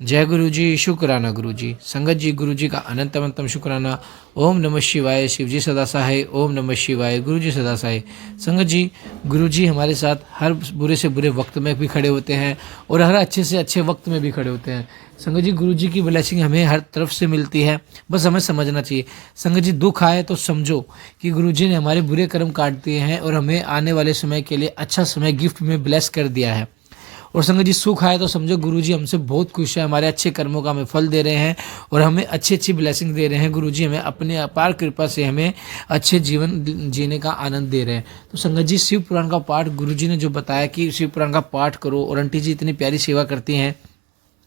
जय गुरु जी, शुक्राना गुरु जी। संगत जी, गुरु जी का अनंत अनंतम शुक्राना। ओम नमः शिवाय, शिव जी सदा सहाय। ओम नमः शिवाय, गुरु जी सदा सहाय। संगत जी, गुरु जी हमारे साथ हर बुरे से बुरे वक्त में भी खड़े होते हैं और हर अच्छे से अच्छे वक्त में भी खड़े होते हैं। संगत जी, गुरु जी की ब्लेसिंग हमें हर तरफ से मिलती है, बस हमें समझना चाहिए। संगत जी, दुख आए तो समझो कि गुरु जी ने हमारे बुरे कर्म काट दिए हैं और हमें आने वाले समय के लिए अच्छा समय गिफ्ट में ब्लेस कर दिया है। और संगत जी, सुख आए तो समझो गुरु जी हमसे बहुत खुश है, हमारे अच्छे कर्मों का हमें फल दे रहे हैं और हमें अच्छी अच्छी ब्लेसिंग दे रहे हैं। गुरु जी हमें अपने अपार कृपा से हमें अच्छे जीवन जीने का आनंद दे रहे हैं। तो संगत जी, शिव पुराण का पाठ गुरु जी ने जो बताया कि शिव पुराण का पाठ करो, और आंटी जी इतनी प्यारी सेवा करती हैं।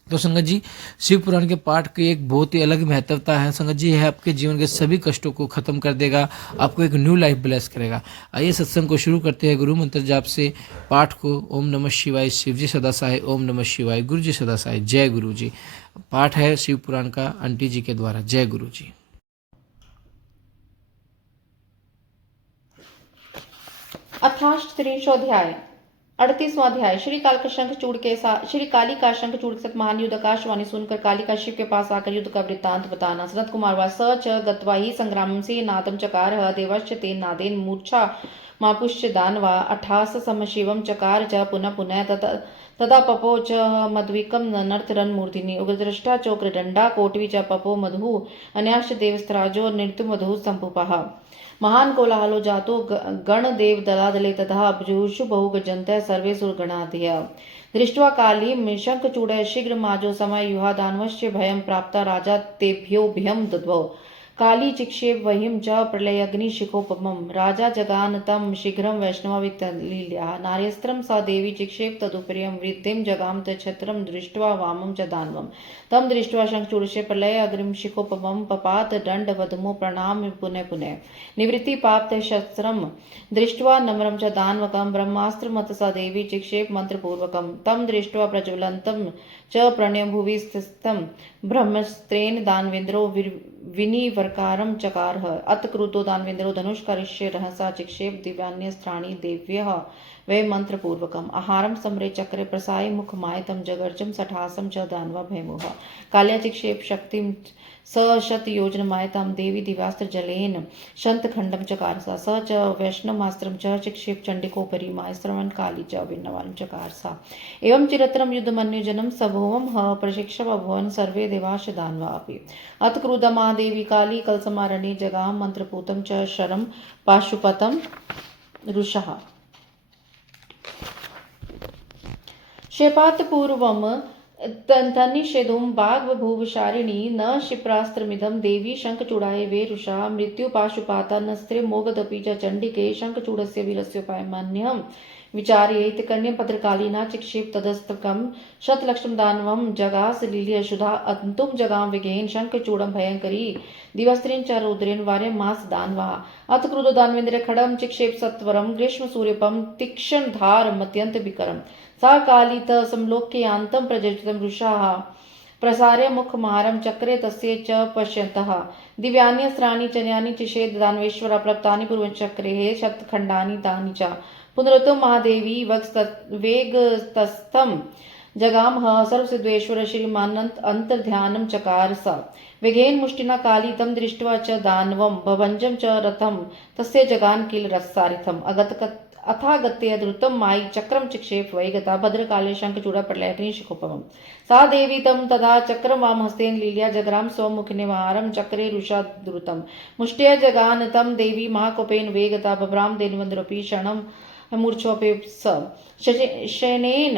तो संगत जी, शिव पुराण के पाठ की एक बहुत ही अलग महत्वता है। संगत जी, यह आपके जीवन के सभी कष्टों को खत्म कर देगा, आपको एक न्यू लाइफ ब्लेस करेगा। आइए सत्संग को शुरू करते हैं गुरु मंत्र जाप से। पाठ को ओम नमः शिवाय, शिव जी सदा सहाय। ओम नमः शिवाय, गुरु जी सदा सहाय। जय गुरु जी। पाठ है शिव पुराण का आंटी जी के द्वारा। जय गुरु जी। अथाष्टत्रिंशोऽध्याय 38वां अध्याय। श्री काल का शंख चूड़ के साथ श्री काली का शंख चूड़ के साथ महान युद्ध आकाशवाणी सुनकर काली का शिव के पास आकर युद्ध का वृत्तांत बताना। सनत कुमार वा स च गत्वा हि संग्रामं से नादं चकार देवश्च तेन नादेन मूर्छा मापुश्च दानवा अठास समशिवं चकार च पुनः पुनः तदा पपो च मद्विकं नर्थरन्मूर्धिनि उग्रदृष्टा चोक्रदण्डा कोटवी च पपो मधु अन्याश्च देवस्त्राजो नृत्युमधु सम्पुपः महान कोलाहलो जातो गण देव दलादले तथा अब्जूषु बहु गजन्त सर्वे सुरगणादय दृष्ट्वा कालीं शंखचूड़ शीघ्र माजो समय युहा दानवश्च भयं प्राप्ता राजा तेभ्यो भयं दद्वौ काली चिक्षेप वहिं च प्रलयग्निशिखोपमं राजा जगान तं शीघ्रं वैष्णववितलील्या नार्यस्त्रं स देवी चिक्षेप तदुपरियं वृद्धिं जगाम तच्छत्रं दृष्ट्वा वामं च दानवं तं दृष्ट्वा शंखचूड़स्य प्रलय अग्रिम शिखोपमं पपात दण्डवधमो प्रणाम पुनः पुनः निवृत्ति पाप्त शस्त्रं दृष्ट्वा नम्रं च दानवकं ब्रह्मास्त्रमत स देवी चिक्षेप मंत्रपूर्वकं तं दृष्ट्वा प्रज्वलन्तं च प्रणयभुवि स्थितं ब्रह्मस्त्रेण दानवेन्द्रो विनिवर्कारं चकारः अत क्रुद्धो दानवेन्द्रो धनुष्करिष्ये रहसा चिक्षेप दिव्यान्यस्त्राणि देव्यः वै मंत्रपूर्वकम् आहारं समरे चक्रे प्रसाय मुखमायतं जगर्जं सठासं च दानवा भयमुः काल्या चिक्षेप शक्तिं स शतयोजनमायतां देवी दिव्यास्त्रजलेन शन्तखण्डं चकारसा स च वैष्णवास्त्रं च चिक्षेप चण्डिकोपरि मायस्रवन् काली च विन्नवान् चकारसा एवं चिरतरं युद्धमन्युजनं सभुवं ह प्रशिक्षवभवन् सर्वे देवाश्च दानवापि अथ क्रुधमा देवी काली कलसमारणे जगाम मन्त्रपूतं च शरं पाशुपतं रुषः क्षेपात्पूर्वं तन्निषेधुं वाग्बभूवशारिणी न क्षिप्रास्त्रमिदं देवी शङ्खचूडाय वेरुषा मृत्युपाशुपाता नस्त्रे मोगदपि च चण्डिके शङ्खचूडस्य वीरस्योपायमान्यं विचारयेत् कन्यभद्रकालिना चिक्षेप तदस्तकं शतलक्षं दानवं जगास लील्यशुधा अन्तुं जगां विगेन शङ्खचूडं भयङ्करी दिवस्त्रेण च रुद्रेण वार्यमास दानवा अथ क्रुद्धो दानवेन्द्र खडं चिक्षेप सत्वरं ग्रीष्मसूर्यपं तीक्ष्णधारमत्यन्तविकरम् सा कालित संलोक्यान्तं प्रजटितं वृषाः प्रसार्य मुखमारं चक्रे तस्य च पश्यन्तः दिव्यान्यस्त्राणि चर्याणि चिषेद दानवेश्वरा प्रप्तानि पूर्वचक्रे शतखण्डानि तानि च पुनरुत्तम महादेवी वेगतस्थं जगामः सर्वसिद्धेश्वर श्रीमानन्त अन्तर्ध्यानं चकार स वेगेन मुष्टिना काली तं दृष्ट्वा च दानवं भवञ्जं च रथं तस्य जगान किल रस्सारिथम् अथागत्य द्रुतं मायि चक्रं चिक्षेप वै गता भद्रकाले शङ्खचूडा प्रलयग्निशिखोपमं सा देवी तं तदा चक्रं वामहस्तेन लील्या जग्राम स्वमुखनिवारं चक्रे रुषा द्रुतं मुष्ट्या जगान तं देवी महाकोपेन वेगता बभ्राम देनवन्द्रपि क्षणं मूर्छोऽपि स शयनेन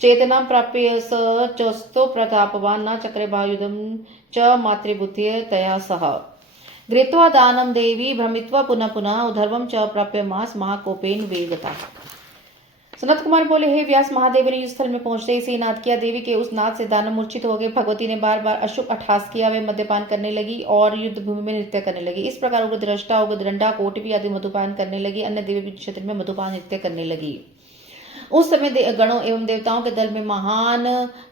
चेतनां प्राप्य स चस्तो प्रतापवान् न चक्रे बायुधं च मातृबुद्धिः तया सह गृहीत्वा दानं देवी भ्रमित्वा पुनः पुनः उधर्वं च प्राप्य मास महाकोपेन वेगता। सनत कुमार बोले, हे व्यास, महादेव ने युद्ध स्थल में पहुंचते ही नाद किया। देवी के उस नाद से दानव मूर्छित हो गए। भगवती ने बार बार अशुभ अट्ठास किया। वे मद्यपान करने लगी और युद्ध भूमि में नृत्य करने लगी। इस प्रकार उग्र दृष्टा उग्र दंडा कोटवी आदि मधुपान करने लगी। अन्य देवी क्षेत्र में मधुपान नृत्य करने लगी। उस समय गणों एवं देवताओं के दल में महान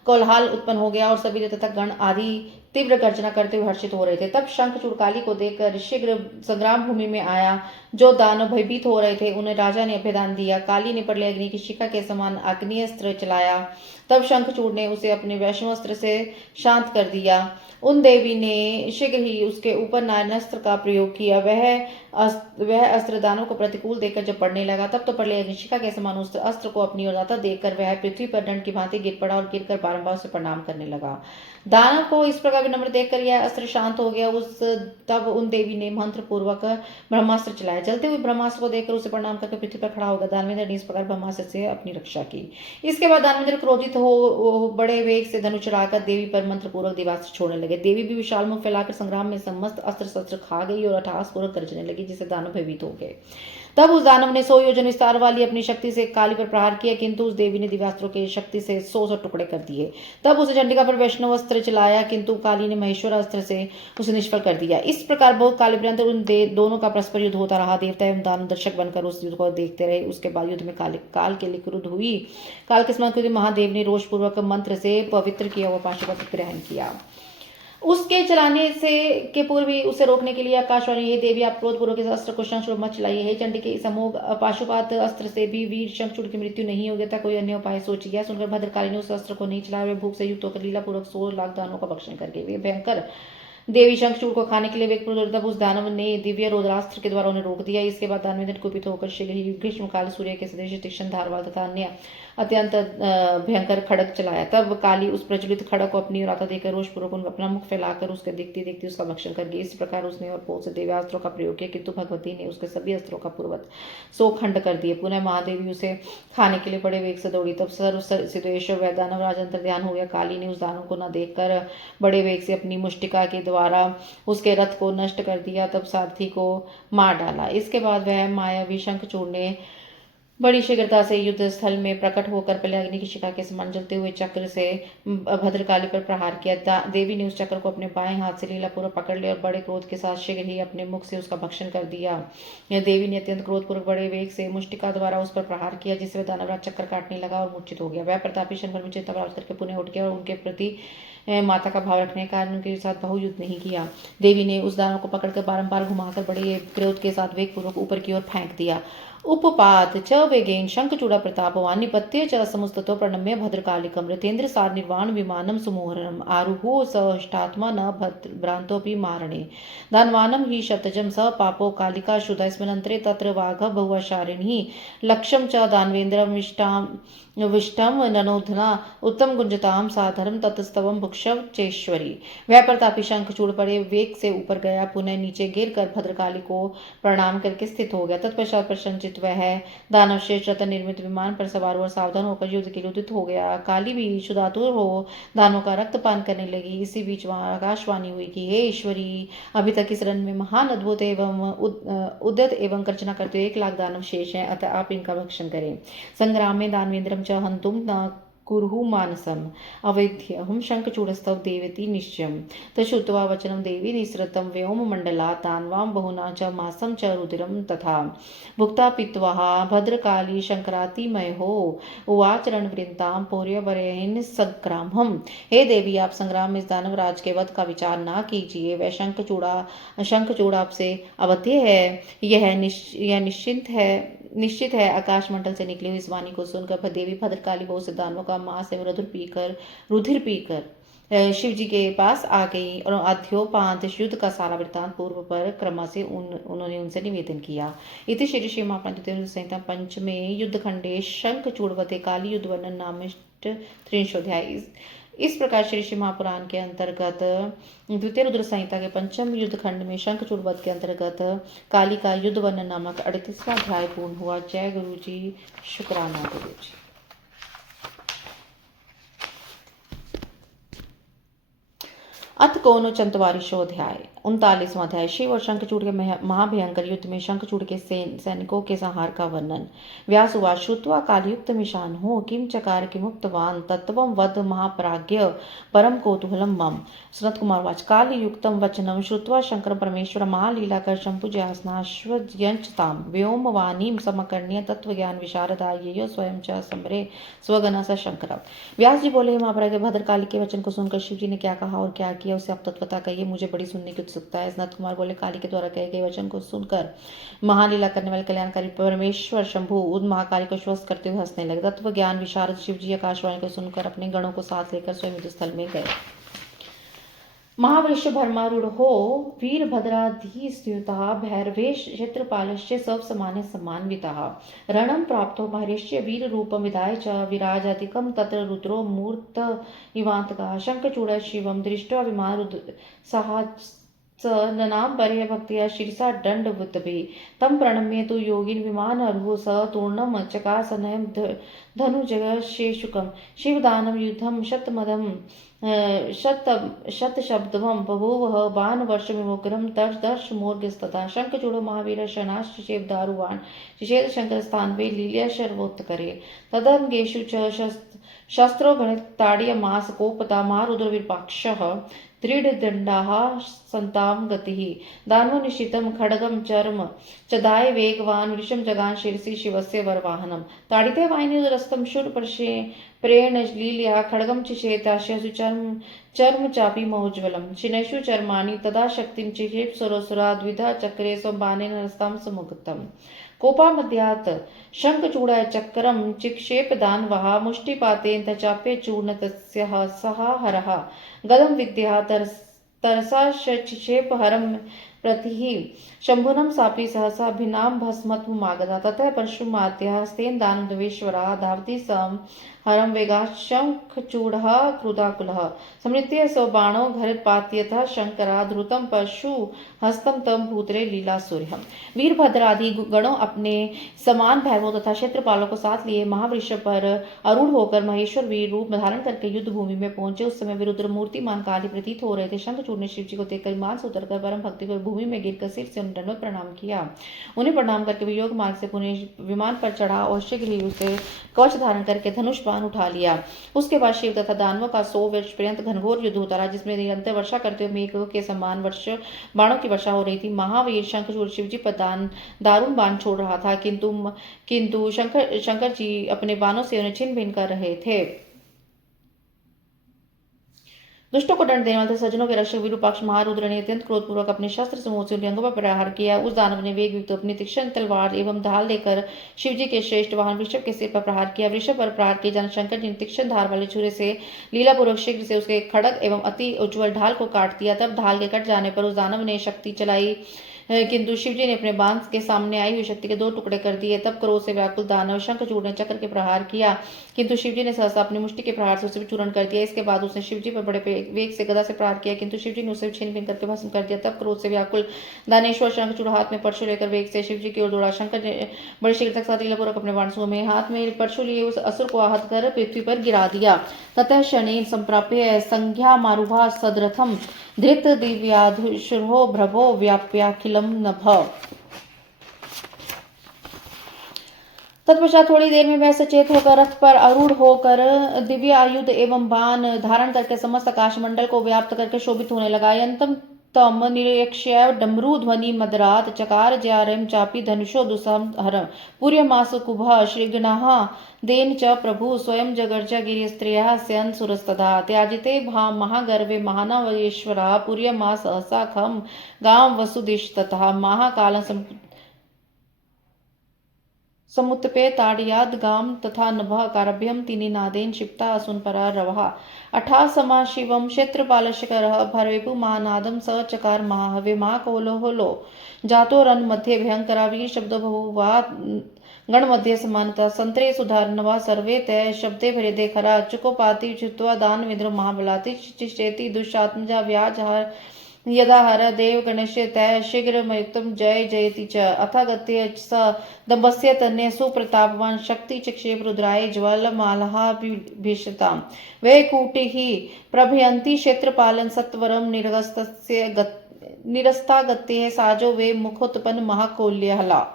कोलाहल उत्पन्न हो गया और सभी देवता गण आदि तीव्र गर्जना करते हुए हर्षित हो रहे थे। तब शंखचूड़ काली को देखकर शीघ्र संग्राम भूमि में आया। जो दानव भयभीत हो रहे थे उन्हें राजा ने अभयदान दिया। काली ने प्रलय अग्नि की शिखा के समान अग्निस्त्र चलाया। तब शंखचूड़ ने उसे अपने वैष्णवास्त्र से शांत कर दिया। उन देवी ने शीघ्र ही उसके ऊपर नारायणास्त्र का प्रयोग किया। वह अस्त्र दानव को प्रतिकूल देखकर जब पड़ने लगा तब तो प्रलय अग्निशिखा के समान उस अस्त्र को अपनी ओर आता देखकर वह पृथ्वी पर दंड की भांति गिर पड़ा और गिरकर बारंबार उसे प्रणाम करने लगा। दानव को इस प्रकार विनम्र देखकर यह अस्त्र शांत हो गया। तब उन देवी ने मंत्र पूर्वक ब्रह्मास्त्र चलाया। जलते हुए ब्रह्मास्त्र को देखकर उसे प्रणाम करके पृथ्वी पर खड़ा हो गया। दानवेंद्र ने इस प्रकार ब्रह्मास्त्र से अपनी रक्षा की। इसके बाद दानवेंद्र क्रोधित हो बड़े वेग से धनुष चढ़ाकर देवी पर मंत्र पूर्वक दिवास्त्र छोड़ने लगे। देवी भी विशाल मुख फैलाकर संग्राम में समस्त अस्त्र शस्त्र खा गई और अट्टहास पूर्वक गरजने लगी, जिससे दानव भयभीत हो गए। तब उस दानव ने 100 योजन विस्तार वाली अपनी शक्ति से काली पर प्रहार किया, किंतु उस देवी ने दिव्यास्त्रों की शक्ति से 100 टुकड़े कर दिए। तब उसे चंडिका पर वैष्णव अस्त्र चलाया, किंतु काली ने महेश्वर अस्त्र से उसे निष्फल कर दिया। इस प्रकार बहुत कालीपर्यंत उन दोनों का परस्पर युद्ध होता रहा। देवता एवं दानव दर्शक बनकर उस युद्ध को देखते रहे। उसके बाद युद्ध में काल के लिए क्रुद्ध हुई। काल के समय महादेव ने रोषपूर्वक मंत्र से पवित्र किया हुआ पाशुपत ग्रहण किया। उसके चलाने से के पूर्व ही उसे रोकने के लिए आकाशवाणी, हे देवी आप क्रोधपूर्वक इस अस्त्र को शंखचूड़ मत चलाइए। हे चंडी के इस अमोघ पाशुपात अस्त्र से भी वीर शंखचूड़ की मृत्यु नहीं होगी तथा कोई अन्य उपाय सोचिए। यह सुनकर भद्रकाली ने उस अस्त्र को नहीं चलाया। वे भूख से युक्त होकर लीलापूर्वक 100 लाख दानवों का भक्षण कर गए। वे भयंकर देवी शंखचूड़ को खाने के लिए वेगपूर्वक तब उस दानव ने दिव्य रुद्रास्त्र के द्वारा उन्हें रोक दिया। इसके बाद दानवेंद्र कुपित होकर शीघ्र ही ग्रीष्मकाल सूर्य के सदृश तीक्ष्ण धारवाल तथा अन्य अत्यंत भयंकर खड़ग चलाया। तब काली उस प्रज्वलित खड़ग को अपनी ओर आता देखकर रोषपूर्वक अपना मुख फैलाकर उसके देखती देखती उसका भक्षण कर गई। इस प्रकार उसने और पोत से दिव्यास्त्रों का प्रयोग किया, किंतु भगवती ने उसके सभी अस्त्रों का पूर्ववत 100 खंड कर दिए। पुनः महादेवी उसे खाने के लिए बड़े वेग से दौड़ी। तब सर्व सिद्धेश्वर वह दानव राज अंतर्ध्यान हो गया। काली ने उस दानव को न देखकर बड़े वेग से अपनी मुष्टिका के द्वारा उसके रथ को नष्ट कर दिया। तब सारथी को मार डाला। इसके बाद वह मायावी शंखचूड़ ने बड़ी शीघ्रता से युद्ध स्थल में प्रकट होकर प्रलय अग्नि की शिखा के समान जलते हुए चक्र से भद्रकाली पर प्रहार किया। देवी ने उस चक्र को अपने बाएं हाथ से लीलापूर्वक पकड़ लिया और बड़े क्रोध के साथ शीघ्र ही अपने मुख से उसका भक्षण कर दिया। देवी ने अत्यंत क्रोधपूर्वक बड़े वेग से मुष्टिका द्वारा उस पर प्रहार किया, जिससे वह दानवराज चक्कर काटने लगा और मूर्छित हो गया। वह प्रतापी क्षण में चिंता प्राप्त करके पुनः उठ गया और उनके प्रति माता का भाव रखने के कारण उनके साथ बहु युद्ध नहीं किया। देवी ने उस दानव को पकड़कर बारंबार घुमाकर बड़े क्रोध के साथ वेगपूर्वक ऊपर की ओर फेंक दिया। उपपात च वेगेन शंखचूड़ा प्रतापवान निपत्य च समुस्ततो प्रणम्य भद्रकालिकं रथेन्द्र सार निर्वाण विमानम सुमोहरम आरुहो सष्टात्मा न भ्रांतोपि मारणे दानवानम ही शतजम स पापो कालिका शुद्ध स्मरंतरे तत्र वाघ बहुवशारिणी लक्ष्यम च दानवेन्द्रम विष्टम ननोधना उत्तम गुंजताम साधरम तत्स्तवम भुक्षव चेश्वरी। वह प्रतापी शंखचूड़ पड़े वेग से ऊपर गया, पुनः नीचे गिर कर भद्रकाली को प्रणाम करके स्थित हो गया। तत्पश्चात प्रसन्नचित्त वह दानव श्रेष्ठ रत्न निर्मित विमान पर सवार और सावधान होकर युद्ध के लिए उदित हो गया। काली भी शुदातुर हो दानों का रक्तपान करने लगी। इसी बीच वहां आकाशवाणी हुई कि हे ईश्वरी, अभी तक इस रण में महान अद्भुत एवं उद्यत एवं गर्जना करते 1 लाख दानव शेष हैं, अतः आप इनका भक्षण करें। संग्राम में दानवेन्द्रम च हंतुम न कुरु मानसम अवैध्यहम शंखचूड़स्तव देवती निश्चयम तश्रुत्वा वचनम देवी निसृतम व्योम मंडला तान्वाम बहुना च मासम च रुधिरम तथा भुक्ता पित्वा भद्रकाली शंकरातिमयो उवाच रणवृंताम पौर्यवरेण संग्रामम। हे देवी, आप संग्राम में इस दानवराज के वध का विचार ना कीजिए। वह शंखचूड़ा आपसे अवध्य है, यह निश्चित है। आकाश मंडल से निकली हुई इस वाणी को सुनकर देवी भद्रकाली बहुत से दानवों का मांस एवं रुधिर पीकर शिव जी के पास आ गई और अध्योपांत युद्ध का सारा वृत्तांत पूर्व पर क्रम से उन्होंने उनसे निवेदन किया। इति श्री महाप्राण संहिता पंचमे युद्धखंडे शंखचूड़वते काली युद्ध वर्णन नाम 3 अध्याय। इस प्रकार श्री महापुराण के अंतर्गत द्वितीय रुद्र संहिता के 5वें युद्धखंड में शंखचूड़ वध के अंतर्गत काली का युद्ध वर्णन नामक 38वां अध्याय पूर्ण हुआ। जय गुरु जी, शुक्राना गुरु जी। अथ कोनो चंतवारिशोध्याय 39वां अध्याय शिव और शंखचूड़ के महाभयंकर युद्ध में शंखचूड़ के सैनिकों के संहार का वर्णन। व्यासुवाच श्रुत्वा कालयुक्त मिशान हो किम चकार किमुक्तवान तत्वं वद महाप्राज्ञ परम कौतूहलम मम। सनत कुमार वाच कालयुक्तम वचनम श्रुत्वा शंकर परमेश्वर महालीलाकर शंभुजयासनाश्वयंचताम व्योमवाणीं समकर्ण्य तत्वज्ञान विशारदा ये स्वयं च समरे स्वगण स शंकर। व्यास जी बोले, महाप्राज्ञ भद्रकाली के वचन को सुनकर शिव जी ने क्या कहा और क्या किया उसे आप तत्वता कहिए, मुझे बड़ी सुनने की उत्सुकता है। सनत कुमार बोले, काली के द्वारा कहे गए वचन को सुनकर महालीला करने वाले कल्याणकारी परमेश्वर शंभु उन महाकाली को श्वस्त करते हुए हंसने लगे। तत्व ज्ञान विशारद शिव जी आकाशवाणी को सुनकर अपने गणों को साथ लेकर स्वयं युद्ध स्थल में गए। महावृक्ष भरमारूढ़ हो वीरभद्राधीस्युतः भैरवेश क्षेत्रपालस्य सवसमाने सम्मानवितः रणं प्राप्तो महर्षि वीररूपं विधाय च विराजादिकं तत्र रुद्रो मूर्त इवान्तकः शङ्खचूडः शिवं दृष्ट्वा विमानरुद्रसहा स ननाम्बरे भक्त्या शिरसा दण्डवद्भिः तं प्रणम्य तु योगिन विमानरूह स तूर्णं चकासनयं धनुजगशेषुकं शिवदानं युद्धं शतमदं शतशब्दवं बभूवः बाणवर्षमिमोग्रं तर्दर्शमूर्गस्तथा शङ्खचूडो महावीर शनाश्चेव दारुवान् चिषेद शङ्करस्थान्वे लील्या शर्वोत्तकरे तदङ्गेषु च शस्त्रो गणिताड्यमास कोपता महारुद्रविरूपाक्षः दृढदण्डाः सन्तां गतिः दानवनिशितं खड्गं चर्म चदाय वेगवान् वृषं जगान् शिरसि शिवस्य वरवाहनं ताडिते वाहिनीरस्तं शूरपर्शे प्रेण लील्या खड्गं चिषेताशयसु चर्म चापि मौज्ज्वलं शिनेषु चर्माणि तदा शक्तिं चिषेप सरोसुरा द्विधा चक्रे स्वबाणेन रस्तां समुगतम् कोपामध्यात् शङ्खचूडः चक्रं चिक्षेप दानवः मुष्टिपातेन तचाप्य चूर्ण तस्य सहा हरः गदं विद्या तरसा चिक्षेप हरं प्रतिः शंभुनं सापि सहसा भिन्नां भस्मत्वमागता ततः परशुमात्यः हस्तेन दानवेश्वरः धावति सं हरं वेगात् शङ्खचूडः क्रुधाकुलः समृत्य स्वबाणो घरपात्यतः शंकरा द्रुतं परशु हस्तं तम भूतरे लीलासूर्य। वीरभद्रादि गणों अपने समान भैरवों तथा क्षेत्रपालों को साथ लिए महावृक्ष पर आरूढ़ होकर महेश्वर वीर रूप धारण करके युद्ध भूमि में पहुंचे। उस समय विरुद्र मूर्तिमान काली प्रतीत हो रहे थे। शंखचूड़ ने शिव जी को देखकर विमान से उतरकर परम भक्ति पर भूमि में गिरकर सिर से दंडवत प्रणाम किया। उन्हें प्रणाम करके वियोग मार्ग से पुनः विमान पर चढ़ा और शीघ्र ही उसे कवच धारण करके धनुष बाण उठा लिया। उसके बाद शिव तथा दानवों का 100 वर्ष पर्यंत घनघोर युद्ध होता रहा, जिसमें निरंतर वर्षा करते हुए मेघ के समान वर्ष बाणों की वर्षा हो रही थी। महावीर शंखचूड़ शिव जी पर दारुण बाण छोड़ रहा था, किंतु शंकर जी अपने बाणों से उन्हें छिन्न भिन्न कर रहे थे। दुष्टों को दंड देने वाले सज्जनों के रक्षक विरूपाक्ष महारुद्र ने अत्यंत क्रोधपूर्वक अपने शस्त्र समूह से उनके अंगों पर प्रहार किया। उस दानव ने वेग युक्त अपनी तीक्ष्ण तलवार एवं ढाल लेकर शिवजी के श्रेष्ठ वाहन वृषभ के सिर पर प्रहार किया। वृषभ पर प्रहार किए जाने शंकर जी ने तीक्ष्ण धार वाले छुरे से लीलापूर्वक शीघ्र से उसके खड़ग एवं अति उज्ज्वल ढाल को काट दिया। तब ढाल के कट जाने पर उस दानव ने शक्ति चलाई, किंतु शिवजी ने अपने बाण के सामने आई हुई शक्ति के 2 टुकड़े कर दिए। तब क्रोध से व्याकुल दानव शंखचूड़ ने चक्र के प्रहार किया, किंतु शिवजी ने सहसा अपनी मुष्टि के प्रहार से उसे चूर्ण कर दिया। इसके बाद उसने शिवजी पर बड़े वेग से गदा से प्रहार किया, किंतु शिवजी ने उसे छिन्न भिन्न करके भस्म कर दिया। तब क्रोध से व्याकुल दानेश्वर शंखचूड़ हाथ में परशु लेकर वेग से शिवजी की ओर दौड़ा। शंकर ने बड़े शीघ्रता के साथ लीलापूर्वक अपने बाणसुओं में हाथ में परशु लिए उस असुर को आहत कर पृथ्वी पर गिरा दिया। ततः शनेन संप्राप्य संज्ञा मारुभा सदरथम धृत दिव्याधुषुरो भ्रभो व्याप्याखिलम नभ। तत्पश्चात थोड़ी देर में वह सचेत होकर रथ पर आरूढ़ होकर दिव्य आयुध एवं बाण धारण करके समस्त आकाश मंडल को व्याप्त करके शोभित होने लगा। यंतम तम निरीक्ष्य डमरू ध्वनि मदरात चकार ज्यारम चापी धनुषो दुसम हर पूर्यमास कुभ श्रीगणाः देन च प्रभु स्वयं जगर्ज गिरिस्त्रियः स्यन् सुरस्तदा त्याजिते महागर्वे महानवेश्वरः पूर्यमास सहसा खम गां वसुदिशतः महाकाल समुत्पे ताड़याद गाम तथा नभः कारभ्यम तिनिनादेन क्षिप्ता असुनपरा रवः अठासमा शिवम क्षेत्रपालशकरः भरवेपु महानादम स चकार महाहवे महाकोलोहलो जातो रन मध्ये भयंकरा वीर शब्दो बहुवा गण मध्य समानता संतरे सुधारनवा सर्वे तय शब्दे भरेदे खरा चुकोपाति चित्वा दान विद्रो महाबलाति चिष्टेति दुष्टात्मजा व्याज यदा हरदेव गणेशे तय शीघ्रमयुक्तं जय जयति च अथागत्य स दम्भस्य तन्य सुप्रतापवान् शक्ति चिक्षेप रुद्राय ज्वलमालहाभिषताम् वैकूटिः प्रभयन्ति क्षेत्रपालं सत्वरं निरस्तागत्य साजो वे मुखोत्पन्न महाकोल्यहला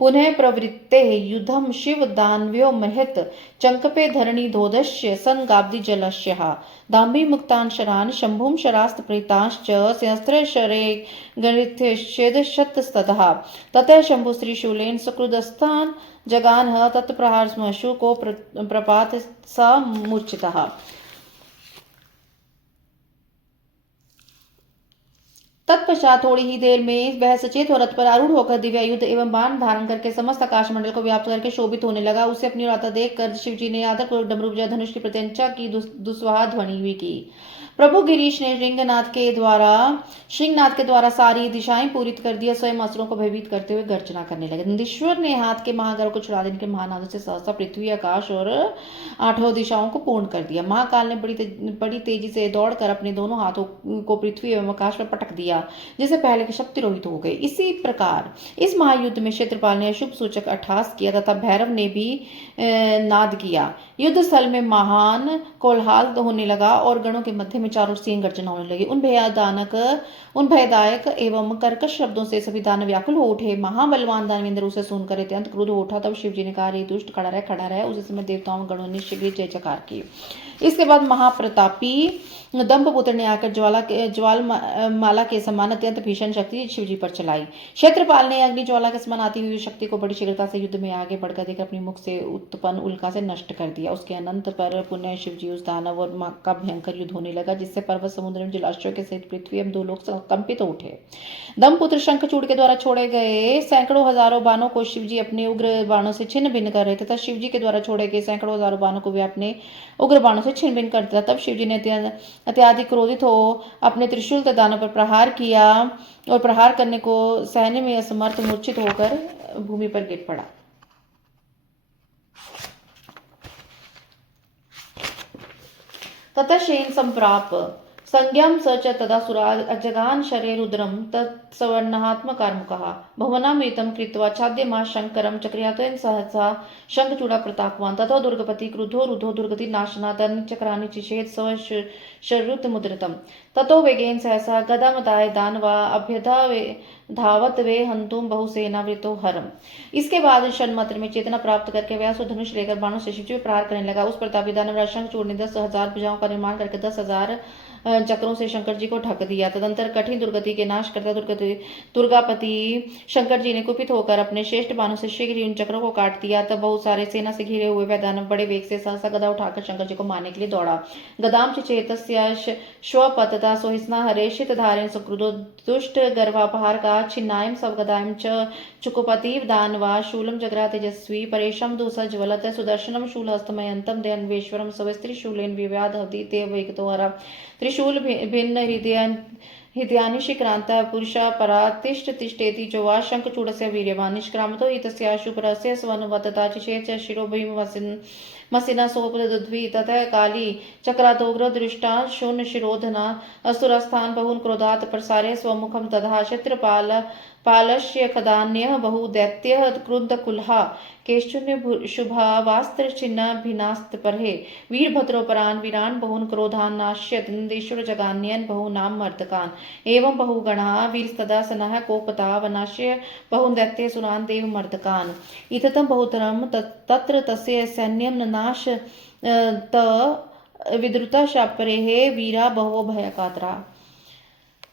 पुनः प्रवृत्ते युद्धम शिव दानव्यो महत चंकपे धरणी धोदश्य संगाब्दि जलस्यः दाम्भी मुक्तान शरान शंभुम शरास्त प्रेताश्च सहस्त्र शरे गणित्यश्चेदशतस्ततः ततः शंभु श्रीशूलेन सुकृदस्तान जगान तत्प्रहार स्मशु को प्रपात स मूर्छितः। तत्पश्चात थोड़ी ही देर में वह सचेत और रथ पर आरूढ़ होकर दिव्यायुध एवं बाण धारण करके समस्त आकाशमंडल को व्याप्त करके शोभित होने लगा। उसे अपनी राता देखकर शिवजी ने आदरपूर्वक डमरू बजाए धनुष की प्रत्यंचा की दुस्वाहा ध्वनि हुई की। प्रभु गिरीश ने श्रृंगनाथ के द्वारा सारी दिशाएं पूरित कर दिया। स्वयं असुरों को भयभीत करते हुए गर्जना करने लगे। नंदीश्वर ने हाथ के महागर्व को छुड़ा देने के महानाद से सहसा पृथ्वी आकाश और आठों दिशाओं को पूर्ण कर दिया। महाकाल ने बड़ी तेजी से दौड़कर अपने दोनों हाथों को पृथ्वी एवं आकाश पर पटक दिया, जिससे पहले के शक्ति रोहित हो गए। इसी प्रकार इस महायुद्ध में क्षेत्रपाल ने शुभ सूचक अट्ठास किया तथा भैरव ने भी नाद किया। युद्ध स्थल में महान कोलाहल होने लगा और गणों के मध्य में चारों सिंह गर्जना होने लगी। उन भयदायक एवं कर्कश शब्दों से सभी दानव व्याकुल हो उठे। महाबलवान दानवेंद्र उसे सुनकर अत्यंत क्रुद्ध हो उठा। तब शिवजी ने कहा, रे दुष्ट, खड़ा रह। उसी समय देवताओं गणों ने शीघ्र जय जयकार की। इसके बाद महाप्रतापी दंभपुत्र ने आकर ज्वालमाला के समान अत्यंत भीषण शक्ति शिवजी पर चलाई। क्षेत्रपाल ने अग्नि ज्वाला के समान आती हुई शक्ति को बड़ी शीघ्रता से युद्ध में आगे बढ़कर देकर अपनी मुख से उत्पन्न उल्का से नष्ट कर दिया। उसके अनंत पर पुनः शिवजी उस दानव और मां का भयंकर युद्ध होने लगा, जिससे पर्वत, समुद्र में जलाशयों के सहित पृथ्वी एवं 2 लोक कंपित उठे। दंभपुत्र शंखचूड़ के द्वारा छोड़े गए सैकड़ों हजारों बाणों को शिवजी अपने उग्र बाणों से छिन्न भिन्न कर रहे थे तथा शिवजी के द्वारा छोड़े गए सैकड़ों हजारों बाणों को वे अपने उग्र बाणों से छिन्न भिन्न कर दिया। तब शिवजी ने अत्याधिक क्रोधित हो अपने त्रिशूल से दानव पर प्रहार किया और प्रहार करने को सहने में असमर्थ मूर्छित होकर भूमि पर गिर पड़ा। ततः शेन संप्राप संज्ञां स च तदा सुराज अजगान शरे रुद्रम तत्सवर्णात्मकारमुकः भवनामृतं कृत्वा छाद्यमा शंकरं चक्रियात्वेन सहसा शंखचूड़ा प्रतापवान् ततो दुर्गपति क्रुद्धो रुद्धो दुर्गति नाशनात् चक्राणि चिषेत् शरुतमुद्रितं ततो वेगेन सहसा गदामदाय दानवा अभ्यधा धावत वे हंतुम बहुसेनावृतो हरम। इसके बाद षण्मात्र में चेतना प्राप्त करके व्यास धनुष लेकर बाणों से शिवजी पर प्रहार करने लगा। उस प्रतापी दानव शंखचूड़ ने 10,000 भुजाओं का निर्माण करके 10,000 चक्रों से शंकर जी को ढक दिया। तदंतर कठिन दुर्गति के नाश करता दुर्गापति शंकर जी ने कुपित होकर अपने श्रेष्ठ बाणों से शीघ्र ही उन चक्रों को काट दिया। तब बहुत सारे सेना से घिरे हुए वह दानव बड़े वेग से सहसा गदा उठाकर शंकर जी को मारने के लिए दौड़ा। गदाम चेतस्य स्वपतता सोहिस्ना हरेशित धारेण सुक्रुदो दुष्ट गर्भापहार का छिन्नायम सब गदायम च चुकुपति दानवा शूलम जगरा तेजस्वी परेशम दुसज्वलत सुदर्शनम शूलहस्तमयंतम देन्वेश्वरम सवस्त्री शूलेन विव्याध हवति ते वैकतो हरा त्रिशूल भिन्न हृदयानि शिक्रांतः पुरुषा परातिष्ठ तिष्ठेति जो वा शंखचूडस्य वीर्यवान् निष्क्रामतो हितस्याशुपरस्य स्वनुवतता चिषेत् च शिरोभिमसिना सोपदद्वी ततः काली चक्रातोग्र दृष्टा शून्य शिरोधना असुरस्थान बहुन क्रोधात् प्रसार्य स्वमुखम तथा क्षेत्रपाल पालस्य खदान्यः बहु दैत्यः क्रुद्धकुलहा केशुन्य शुभावास्त्र छिन्ना भिनास्त परहे वीरभद्रोपरान वीरान बहुन क्रोधान नाश्यत नंदीश्वर जगान्यन बहु नाम मर्दकान एवं बहुगणा वीरस्तदा सनः कोपता वनाश्य बहुन दैत्य सुरान देव मर्दकान इततं बहुतरम तत्र तस्य सैन्यम नाश त विद्रुता शापरेः वीरा बहु भयकातरा।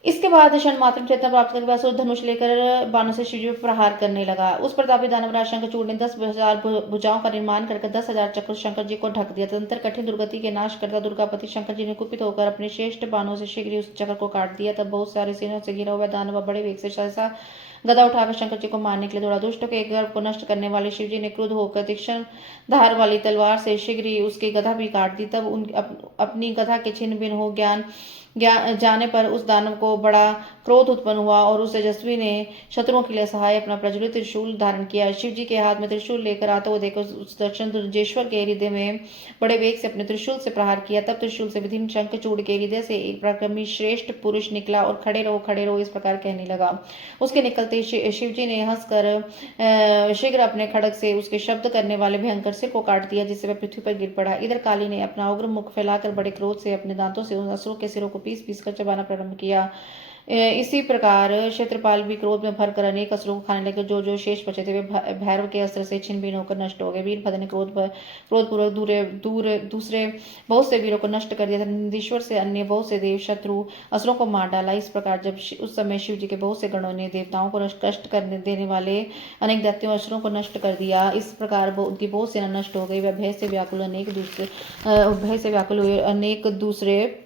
इसके बाद षण्मात्र चेतना प्राप्त करके वह धनुष लेकर बाणों से शिवजी पर प्रहार करने लगा। उस प्रतापी दानवराज शंखचूड़ ने 10,000 भुजाओं का निर्माण करके 10,000 चक्र शंकर जी को ढक दिया। तदंतर कठिन दुर्गति के नाश करता दुर्गापति शंकर जी ने कुपित होकर अपने श्रेष्ठ बाणों से शीघ्र उस चक्र को काट दिया। तब बहुत सारे सेनों से घिरा हुआ दानव बड़े वेग से सहसा गदा उठाकर शंकर जी को मारने के लिए दौड़ा। दुष्टों के गर्भ को नष्ट करने वाले शिव जी ने क्रुद्ध होकर तीक्ष्ण धार वाली तलवार से शीघ्र ही उसकी गदा भी काट दी। तब अपनी गदा के छिन्न भिन्न हो जाने पर उस दानव को बड़ा क्रोध उत्पन्न हुआ और उस तेजस्वी ने शत्रुओं के लिए सहाय अपना प्रज्वलित त्रिशूल धारण किया। शिव जी के हाथ में त्रिशूल लेकर आता हुआ देखकर उस दक्षिण दुर्जेश्वर के हृदय में बड़े वेग से अपने त्रिशूल से प्रहार किया। तब त्रिशूल से विभिन्न शंखचूड़ के हृदय से एक पराक्रमी श्रेष्ठ पुरुष निकला और खड़े रहो इस प्रकार कहने लगा। उसके निकलते शिव जी ने हंसकर शीघ्र अपने खड़ग से उसके शब्द करने वाले भयंकर सिर को काट दिया, जिससे वह पृथ्वी पर गिर पड़ा। इधर काली ने अपना उग्र मुख फैलाकर बड़े क्रोध से अपने दांतों से उन असुरों के सिरों को पीस पीस कर चबाना प्रारंभ किया। इसी प्रकार क्षेत्रपाल भी क्रोध में भरकर अनेक असुरों को खाने लगे। जो जो शेष बचे थे वे भैरव के अस्त्र से छिन्न भिन्न होकर नष्ट हो गए। वीरभद्र ने क्रोधपूर्वक दूसरे बहुत से वीरों को नष्ट कर दिया था। नंदीश्वर से अन्य बहुत से देव शत्रु असुरों को मार डाला। इस प्रकार जब उस समय शिव जी के बहुत से गणों ने देवताओं को कष्ट करने देने वाले अनेक दैत्यों असुरों को नष्ट कर दिया। इस प्रकार उनकी बहुत सेना नष्ट हो गई। वह भय से व्याकुल हुए अनेक दूसरे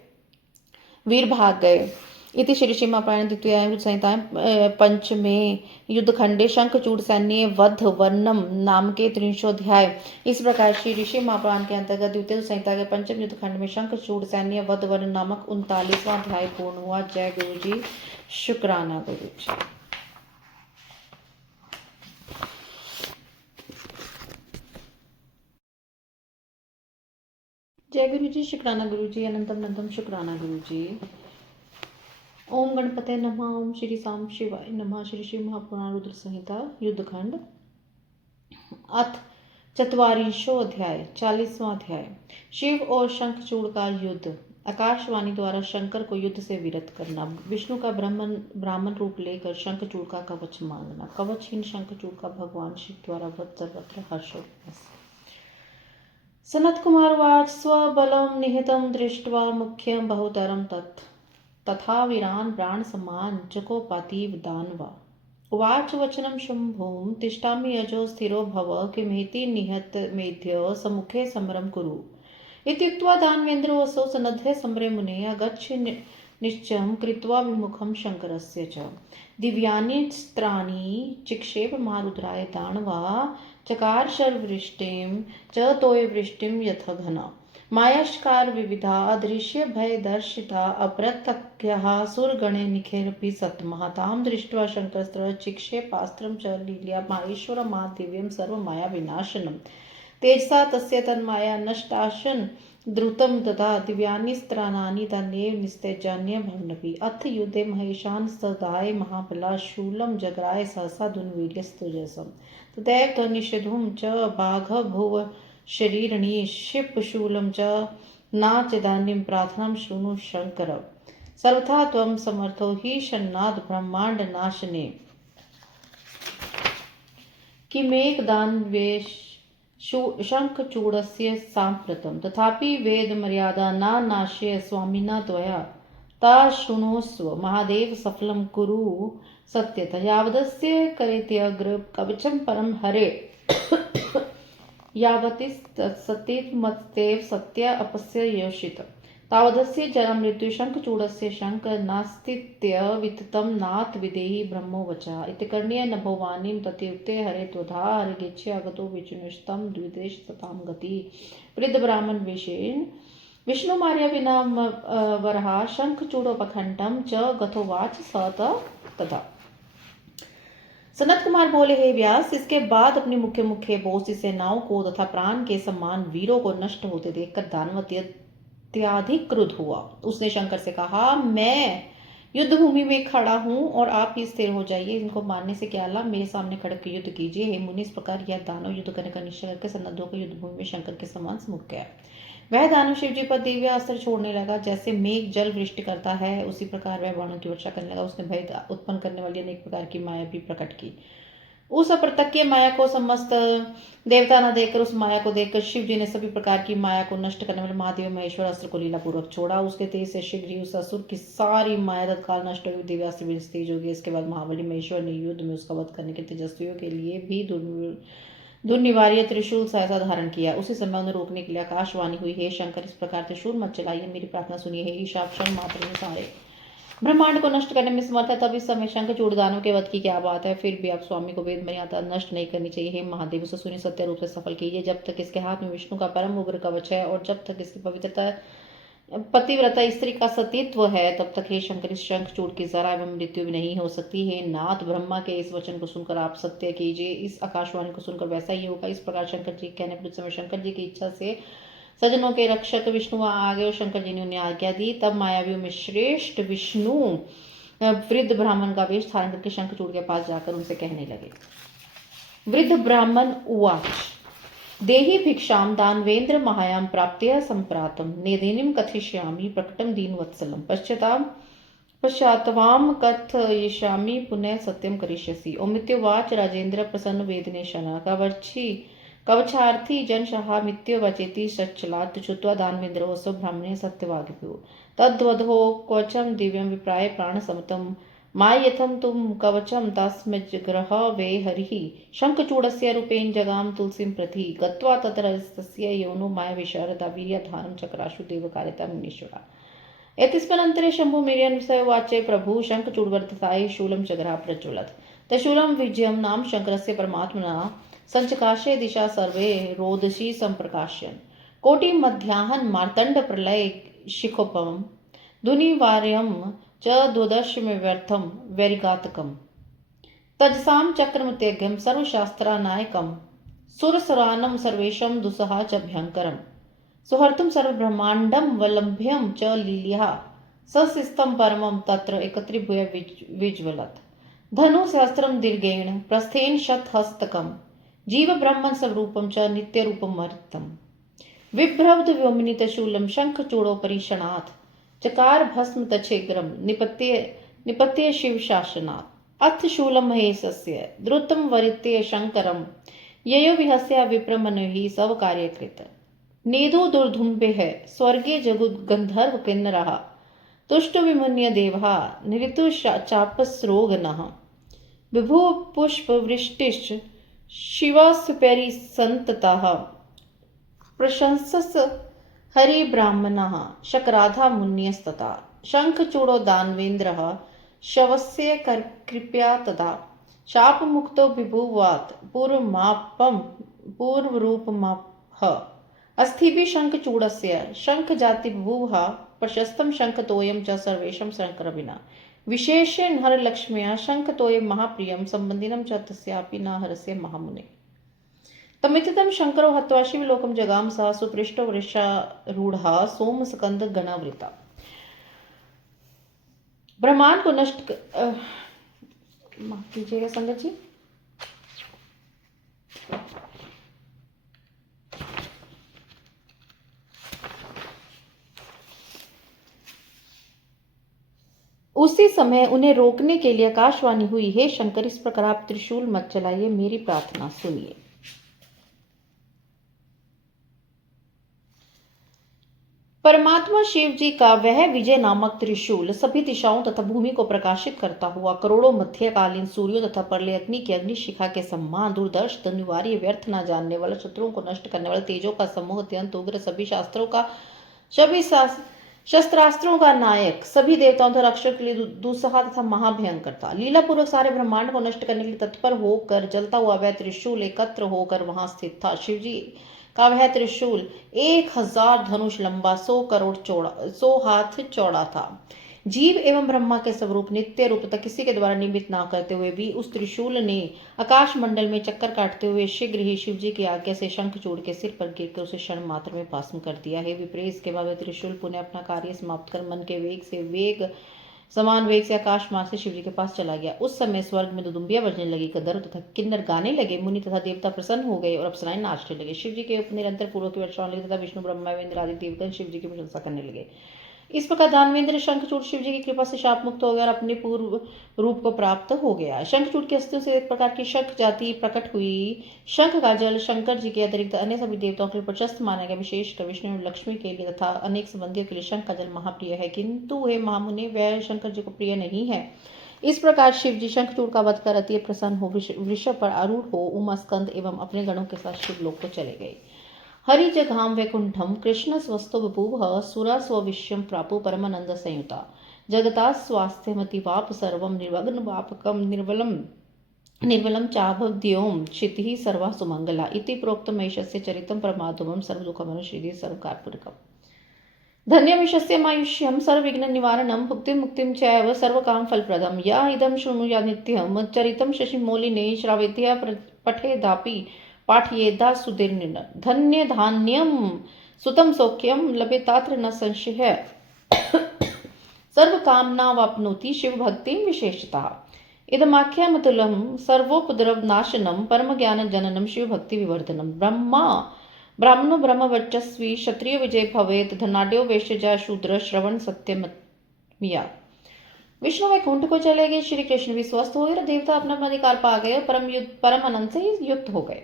वीर भाग गए। इति श्री शिवमहापुराणे द्वितीयायां संहितायां पंचमे युद्धखंडे शंखचूड़ सैन्य वध वर्णम नाम के 300 इस प्रकार श्री ऋषि महापुराण के अंतर्गत द्वितीय संहिता के पंचम युद्धखंड में शंखचूड़ सैन्य वध वर्ण नामक 39वां अध्याय पूर्ण हुआ। जय गुरु जी, शुक्राना गुरु जी। जय गुरु जी, शुक्राना गुरु जी, अनंतम अनंतम शुक्राना गुरु जी। ओम गणपते नमः। ओम श्री साम शिवाय नमः। श्री शिव महापुराण रुद्र संहिता युद्धखंड अथ चत्वारिंशो अध्याय 40वां अध्याय। शिव और शंखचूड़ का युद्ध। आकाशवाणी द्वारा शंकर को युद्ध से विरत करना। विष्णु का ब्राह्मण रूप लेकर शंखचूड़ का कवच मांगना। कवचहीन शंखचूड़ का भगवान शिव द्वारा वध सर्वत्र हर्षोल्लास। सनत कुमार वाच स्वबलम निहितम दृष्ट्वा मुख्यम बहुतरम तथा वीरान प्राण समान चकोपातीव दानवा। उवाच वचनम शुंभुम तिष्ठामि यजो स्थिरो भव किमेति निहत मेध्य सम्मुखे समरम कुरु। इत्युक्त्वा दानवेन्द्रो असौ सनद्धे समरे मुने अगच्छ निश्चयं कृत्वा विमुखं शंकरस्य च। दिव्यान्यस्त्राणि चिक्षेप महारुद्राय दानवा चकार शर्ववृष्टिं च तोयवृष्टिं यथ घना। मायाश्कार विविधा अदृश्य भय दर्शिता अप्रत्यक्यः सुरगणे निखेरपि सत्मः। तां दृष्ट्वा शंकरस्त्र चिक्षेपास्त्रं च लील्या माहेश्वरमादिव्यं सर्वमाया विनाशनम्। तेजसा तस्य तन्माया नष्टाशन द्रुतं तथा दिव्यान्यस्त्राणि तन्नेव निस्तेजान्यभवन्नपि। अथ युद्धे महेशान् सदाय महाबला शूलं जग्राय सहसा दुर्वीर्यस्तुजसम्। तदैव त्वनिषेधुं च बाघभुव शरीरणी शिवशूलं च नाचेदानीं प्रार्थनां शृणु शंकर। सर्वथा त्वं समर्थो हि शन्नाद ब्रह्मांड नाशने। किमेकदान्वेष शंखचूडस्य साम्प्रतं तथापि वेदमर्यादा न नाश्य स्वामिना त्वया। ता शृणुस्व महादेव सफलं कुरु सत्यतः। यावदस्य करेत्यग्र कवचं परं हरे यावतिस्तत्सत्यमतेव सत्य अपस्य योषित। तावदस्य जरा मृत्यु शंखचूडस्य शंक नास्तीत्य विततं नाथ विदेहि ब्रह्मो वचः। इति कर्ण्य नभोवाणीं तत्युक्ते हरे त्वधा हरिगेच्छे अगतो विचनुष्तं द्विदेश ततां गति। वृद्ध ब्राह्मण विषेण विष्णु मार्य विना वरहा शंखचूडोपखंडं च गतोवाच स तथा। सनत कुमार बोले, हे व्यास, इसके बाद अपनी मुख्य मुख्य बहुत सी सेनाओं को तथा प्राण के समान वीरों को नष्ट होते देखकर दानव अत्यधिक क्रुद्ध हुआ। उसने शंकर से कहा, मैं युद्ध भूमि में खड़ा हूं और आप ही स्थिर हो जाइए। इनको मारने से क्या लाभ, मेरे सामने खड़े होकर युद्ध कीजिए। हे मुनि, इस प्रकार यह दानव युद्ध करने का निश्चय करके सन्नद्धों को युद्ध भूमि में शंकर के समान सम्मुख गया। वह दानव शिव जी पर दिव्य अस्त्र छोड़ने लगा। जैसे मेघ जल वृष्टि करता है उसी प्रकार वह बाणों की वर्षा करने लगा। उसने भय उत्पन्न करने वाली अनेक प्रकार की माया भी प्रकट की। उस अप्रत्यक्ष माया को समस्त देवता न देखकर उस माया को देखकर शिव जी ने सभी प्रकार की माया को नष्ट करने वाले महादेव महेश्वर अस्त्र को लीलापूर्वक छोड़ा। उसके तेज से शीघ्र ही उस असुर की सारी माया तत्काल नष्ट हुई। दिव्यास्त्र भी तेज हो गई। इसके बाद महाबली महेश्वर ने युद्ध में उसका वध करने के तेजस्वियों के लिए भी दुर्निवार्य त्रिशूल सहसा धारण किया। उसी समय उन्हें रोकने के लिए आकाशवाणी हुई, हे शंकर, इस प्रकार त्रिशूल मत चलाइए, मेरी प्रार्थना सुनिए। हे ईशाक्षण मात्र में सारे ब्रह्मांड को नष्ट करने में समर्थ है, तब इस समय शंखचूड़ दानव के वध की क्या बात है। फिर भी आप स्वामी को वेद मर्यादा नष्ट नहीं करनी चाहिए। हे महादेव, उसे सुनि सत्य रूप से सफल कीजिए। जब तक इसके हाथ में विष्णु का परम उग्र कवच है और जब तक इसकी पवित्रता पतिव्रता स्त्री का सतीत्व है, तब तक हे शंकर इस शंखचूड़ की जरा एवं मृत्यु भी नहीं हो सकती। हे नाथ, ब्रह्मा के इस वचन को सुनकर आप सत्य कीजिए। इस आकाशवाणी को सुनकर वैसा ही होगा। इस प्रकार शंकर जी कहने पर उस समय शंकर जी की इच्छा से सज्जनों के रक्षक विष्णु आ गए और शंकर जी ने उन्हें आज्ञा दी। तब मायावियों में श्रेष्ठ विष्णु वृद्ध ब्राह्मण का वेश धारण करके शंखचूड़ के पास जाकर उनसे कहने लगे। वृद्ध ब्राह्मण उवाच देहि भिक्षाम दानवेन्द्र महायां प्राप्त्य संप्रातम नेदिनीं कथिष्यामि प्रकटम दीनवत्सलम पश्चात्वाम कथयिष्यामि पुनः सत्यम करिष्यसि। ओमित्युवाच राजेन्द्र प्रसन्न वेदनेशना कवचार्थी जनशहामित्युवचेति सच्चलात् श्रुत्वा दानवेन्द्रोऽसौ ब्राह्मणे सत्यवाग्भ्यो तद्वधो क्वचं दिव्यं विप्राय प्राणसमतं मायथम तुम कवचम तस्मज्ग्रह वे हरिः शंखचूडस्य रूपेण जगाम तुलसीं प्रति गत्वा तत्रस्तस्य योनो मायाविशारदा वीर्यधारं चक्राशु देवकारिता मुनीश्वरा। एतस्मिन्नन्तरे शम्भु मीर्यन्विषय वाच्य प्रभु शंखचूडवर्धताय शूलं चग्रहा प्रज्वलत् तशूलं विजयं नाम शंकरस्य परमात्मना संचकाशे दिशा सर्वे रोदसी संप्रकाश्यन् कोटि मध्याहन मार्तंड प्रलय शिखोपम दुनिवार्यम च द्वदशमे व्यर्थम वैरिघातकम तजसाम चक्रमत्यज्ञम सर्वशास्त्रानायकम सुरसुरानम सर्वेशम दुसहा च भयंकरम सुहर्तुम सर्वब्रह्मांडम वलंभ्यम च लील्या ससिस्तम परमम तत्र एकत्रीभूय विज्वलत् धनु सहस्त्रम दीर्घेण प्रस्थेन शतहस्तकम जीव ब्रह्मण स्वरूपम च नित्य रूपम हरितम विभ्रवद व्योमिनित शूलम शंखचूड़ोपरीक्षणात् चकार भस्म तछेग्रम निपत्य शिव शासनात् अथ शूलम महेशस्य द्रुतम वरित्य शंकरम ययो विहस्य विप्रमनुः सब कार्यकृत नेदो दुर्धुम्भे स्वर्गे जगुद गंधर्व किन्नरः तुष्ट विमुन्य देवा निरितु चापस्रोगनः विभु पुष्प वृष्टिश्च शिवासुपेरि संततः प्रशंसस हरि ब्राह्मणः शक्राधा मुन्यस्तथा शंखचूड़ो दानवेन्द्रः शवस्य कृपया तदा शापमुक्तो विभुवात् पूर्वरूपमाह अस्थिभिः शंखचूडस्य शंखजाति विभुवः प्रशस्तं शंखतोयं च सर्वेषां शंकरविना विशेषेण हरलक्ष्म्या शंखतोयं महाप्रियं सम्बन्धिनं च तस्यापि न हरस्य महामुने तमितम शंकरो हत्वा शिवलोकम जगाम सा सुपृष्टो वृषारूढ़ा सोम स्कंद गणावृता। ब्रह्मांड को नष्ट माफ कीजिएगा संगत जी। उसी समय उन्हें रोकने के लिए आकाशवाणी हुई, हे शंकर, इस प्रकार आप त्रिशूल मत चलाइए, मेरी प्रार्थना सुनिए। परमात्मा शिव जी का वह विजय नामक त्रिशूल सभी दिशाओं तथा भूमि को प्रकाशित करता हुआ करोड़ों मध्यकालीन सूर्यों तथा प्रलय अग्नि की अग्निशिखा के समान दूरदर्श अनिवार्य व्यर्थ न जानने वाला शत्रुओं को नष्ट करने वाला तेजों का समूह अत्यंत उग्र सभी शस्त्रास्त्रों का नायक सभी देवताओं तथा रक्षक के लिए दुस्सहा तथा महाभयंकर था। लीला पूर्वक सारे ब्रह्मांड को नष्ट करने के लिए तत्पर होकर जलता हुआ वह त्रिशूल एकत्र होकर वहां स्थित था। शिवजी का वह त्रिशूल 1000 धनुष लंबा 100 हाथ चौड़ा था। जीव एवं ब्रह्मा के स्वरूप नित्य रूप तक किसी के द्वारा निमित ना करते हुए भी उस त्रिशूल ने आकाश मंडल में चक्कर काटते हुए शीघ्र ही शिव जी की आज्ञा से शंखचूड़ के सिर पर गिरकर उसे क्षण मात्र में भस्म कर दिया है। विपरीत इसके बाद त्रिशूल पुनः अपना कार्य समाप्त कर मन के समान वेग से आकाश मार्ग से शिव जी के पास चला गया। उस समय स्वर्ग में दुदुम्बियां बजने लगी, गंधर्व तथा किन्नर गाने लगे, मुनि तथा देवता प्रसन्न हो गए और अप्सराएं नाचने लगे। शिव जी के ऊपर निरंतर फूलों की वर्षा होने लगी तथा विष्णु ब्रह्मा इंद्र आदि देवगण शिव जी की प्रशंसा करने लगे। इस प्रकार दानवेंद्र शंखचूड़ शिव जी की कृपा से शाप मुक्त हो गया और अपने पूर्व रूप को प्राप्त हो गया। शंखचूड़ की अस्थियों से एक प्रकार की शंख जाति प्रकट हुई। शंख का जल शंकर जी के अतिरिक्त अन्य सभी देवताओं के लिए प्रशस्त माना गया, विशेषकर विष्णु और लक्ष्मी के लिए तथा अनेक संबंधियों के लिए शंख का जल महाप्रिय है, किंतु हे महामुनि वह शंकर जी को प्रिय नहीं है। इस प्रकार शिव जी शंखचूड़ का वध कर अति प्रसन्न हो वृषभ पर आरूढ़ हो उमा स्कंद एवं अपने गणों के साथ शिवलोक को चले गए। हरिजघां वैकुण्ठं कृष्णस्वस्तो बभूव सुरा स्वविश्वं प्रापु परमानंद संयुता जगता स्वास्थ्यमतिवाप सर्वं निर्वग्नवापकं निर्मलं चाभव्योम क्षितिः सर्वा सुमंगला इति प्रोक्तमेषस्य चरितं परमाधुमं सर्वदुःखमनुश्रीः सर्वकारपूरकम् धन्यमिषस्य मायुष्यं सर्वविघ्ननिवारणं भुक्तिमुक्तिं चैव सर्वकामफलप्रदं या इदं शृणुयात् नित्यं चरितं शशिमौलिने श्रावेद्या पठेदापि पाठयेदा सुदीर्णेन धन्यधान्यं सुतं सौख्यं लभेतात्र न संशयः सर्वकामनावाप्नोति शिवभक्तिं विशेषतः इदमाख्यामतुलं सर्वोपद्रवनाशनं परमज्ञानजननं शिवभक्तिविवर्धनं ब्राह्मणो ब्रह्मवर्चस्वी क्षत्रिय विजय भवेत धनाढ्यो वैश्य शूद्र श्रवण सत्यमिया। विष्णु वैकुंठ को चले गए, श्री कृष्ण भी स्वस्थ हुए और देवता अपना अपना अधिकार पा गए और परम अनंत से युक्त हो गए।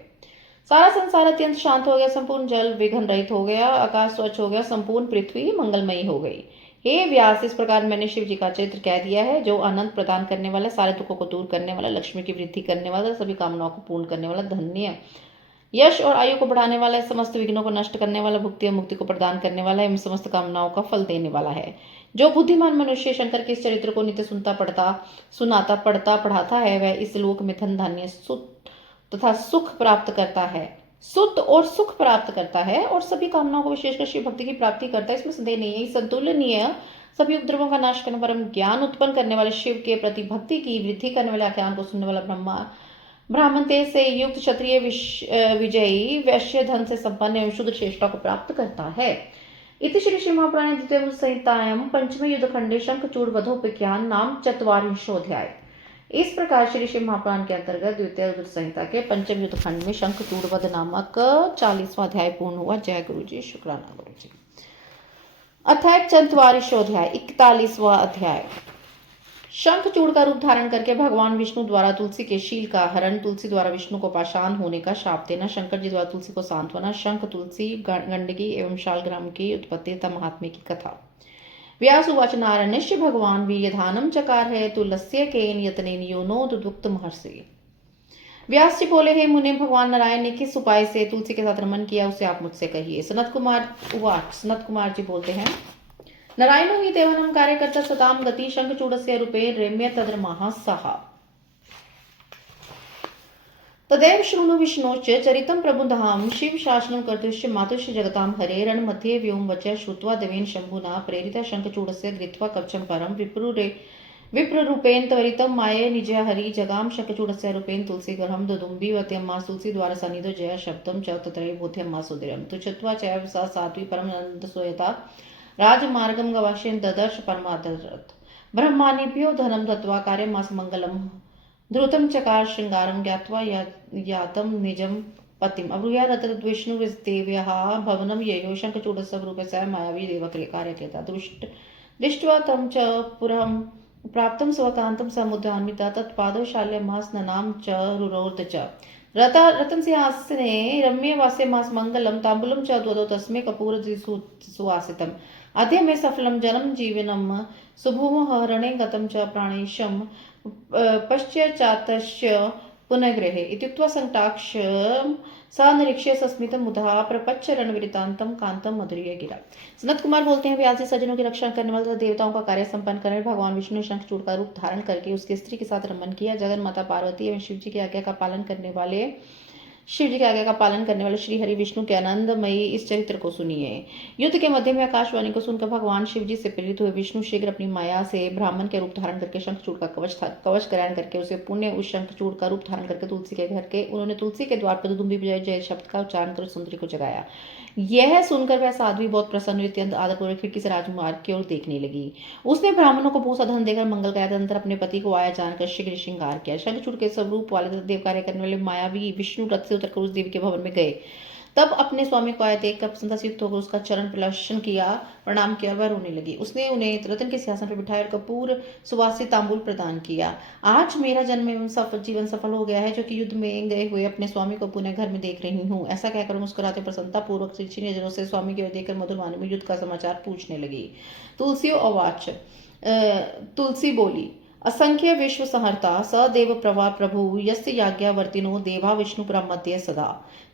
सारा संसार अत्यंत शांत हो गया, संपूर्ण जल विघ्न रहित हो गया, आकाश स्वच्छ हो गया, संपूर्ण पृथ्वी मंगलमयी हो गई। हे व्यास, इस प्रकार मैंने शिव जी का चरित्र कह दिया है, जो आनंद प्रदान करने वाला, सारे दुखों को दूर करने वाला, लक्ष्मी की वृद्धि करने वाला, सभी कामनाओं को पूर्ण करने वाला, धन्य यश और आयु को बढ़ाने वाला है, समस्त विघ्नों को नष्ट करने वाला, भुक्ति और मुक्ति को प्रदान करने वाला है, समस्त कामनाओं का फल देने वाला है। जो बुद्धिमान मनुष्य शंकर के इस चरित्र को नित्य सुनाता पढ़ाता है, वह इस लोक में धन धान्य तथा सुख प्राप्त करता है, सुख प्राप्त करता है और सभी कामनाओं को विशेषकर शिव भक्ति की प्राप्ति करता है। इसमें संदेह नहीं है। संतुलनीय सभी उपद्रवों का नाश करने, परम ज्ञान उत्पन्न करने वाले, शिव के प्रति भक्ति की वृद्धि करने वाले, आख्यान को सुनने वाला, ब्राह्मणते से युक्त, क्षत्रिय विजयी, वैश्य धन से संपन्न एवं शुद्ध श्रेष्ठता को प्राप्त करता है। इति श्री श्री महापुराणे द्वितीय संहितायां पंचमे युद्धखंडे शंखचूड़ वधोपाख्यान नाम चत्वारिंशोऽध्याय। इस प्रकार श्री श्री महापुराण के अंतर्गत द्वितीय युद्ध संहिता के पंचम युद्ध खंड में शंखचूड़ वध नामक 40वां अध्याय पूर्ण हुआ। जय गुरु जी, शुक्राना गुरु जी। अध्याय चत्वारिंशोऽध्याय 41वां अध्याय। शंखचूड़ का रूप धारण करके भगवान विष्णु द्वारा तुलसी के शील का हरण, तुलसी द्वारा विष्णु को पाषाण होने का शाप देना, शंकर जी द्वारा तुलसी को सांत्वना, शंख तुलसी गंडकी एवं शालग्राम की उत्पत्ति तथा महात्म्य की कथा। व्यास उवाच नारायणस्य भगवान वीर्यधानं चकार है तुलस्य केन यतनेन योनो दुदुक्त महर्षि। व्यास जी बोले, हे मुने, भगवान नारायण ने किस उपाय से तुलसी के साथ रमन किया, उसे आप मुझसे कहिए। सनत कुमार जी बोलते हैं, नारायणो हि देवानां कार्यकर्ता सतां गति शंखचूडस्य रूपे रम्य तद्रमाः सः तदेव शृणु विष्णोश्च चरितं प्रबुधां शिव शासनं कर्तुश्च मातुश्च जगतां हरे रणमध्ये व्योम वच श्रुत्वा देवेन शंभुना प्रेरिता शंखचूडस्य धृत्वा कवचं परं विप्ररूपेण त्वरितं माये निज हरि जगाम शंखचूडस्य रूपेण तुलसीगृहं दुदुम्बी वत्यम्मा तुलसी द्वारा सन्निधो जय शब्दं च तत्रैव बोध्यम्मा सुदीरं तुच्छत्वा चैव सा साध्वी परमानंद सोयता राजमार्गं गवाक्ष्यं ददर्श परमादरत् ब्रह्मानेभ्यो धनं दत्त्वा कार्यमास मंगलम ध्रुतं चकार श्रृंगारं ज्ञात्वा यातं निजं पतिम् अब्रूया तद्विष्णुर्देव्याः भवनं ययो शंखचूडस्य रूपे स मायावी देवकार्यकृता दृष्ट्वा तं च पुरं प्राप्तं स्वकान्तं समुद्रान्विता तत्पादौ शाल्यमास्ननां च रुरोध च रतन सिंहासने रम्य वास्यमास मंगलम तांबूलम च द्वदो तस्मै कपूर सुवासितम अद्य मे सफलम जन्म जीवनम शुभम हरणे गतम च प्राणेशम पश्चातस्य पुनर्गृहे इत्युक्त्वा संटाक्ष सा निरीक्ष्य सस्मितं मुधा प्रपच्च रणविरितांतम कांतम मधुर्य गिरा। सनत कुमार बोलते हैं, व्यास जी सज्जनों की रक्षा करने वाले तथा देवताओं का कार्य संपन्न करने भगवान विष्णु ने शंखचूड़ का रूप धारण करके उसकी स्त्री के साथ रमन किया। जगन माता पार्वती एवं शिव जी की आज्ञा का पालन करने वाले श्री हरि विष्णु के आनंदमयी इस चरित्र को सुनिए। युद्ध के मध्य में आकाशवाणी को सुनकर भगवान शिव जी से प्रेरित हुए विष्णु शीघ्र अपनी माया से ब्राह्मण के रूप धारण करके शंखचूड़ का कवच ग्रहण करके उसे पुण्य उस शंखचूड़ का रूप धारण करके उन्होंने तुलसी के द्वार पर दुदुम्बी बजाई जय शब्द का उच्चारण कर सुंदरी को जगाया। यह सुनकर वह साध्वी बहुत प्रसन्न हुई, अत्यंत आदरपूर्वक खिड़की से राजकुमार की ओर देखने लगी। उसने ब्राह्मणों को बहुत सा धन देकर मंगल गाया, तदनंतर अपने पति को आया जानकर शीघ्र श्रृंगार किया। शंखचूड़ के स्वरूप वाले तथा देव कार्य करने वाले मायावी विष्णु रथ से उतरकर उस देवी के भवन में गए। तब अपने स्वामी को आया देखकर प्रसन्नता से युक्त होकर उसका चरण प्रदर्शन किया, प्रणाम किया, वह रोने लगी। उसने उन्हें रतन के सिंहासन पर बिठाया और कपूर सुवासित तांबूल प्रदान किया। आज मेरा जन्म एवं जीवन सफल हो गया है, जो कि युद्ध में गए हुए अपने स्वामी को पुनः घर में देख रही हूँ। ऐसा कहकर मुस्कुराते प्रसन्नता पूर्वक तिरछी नजरों से स्वामी की ओर देखकर मधुर वाणी में युद्ध का समाचार पूछने लगी। तुलसी बोली, असंख्य विश्व संहर्ता सदेव प्रभा प्रभु यस्य याज्ञावर्तिनो देवा विष्णु ब्रह्मत्य सदा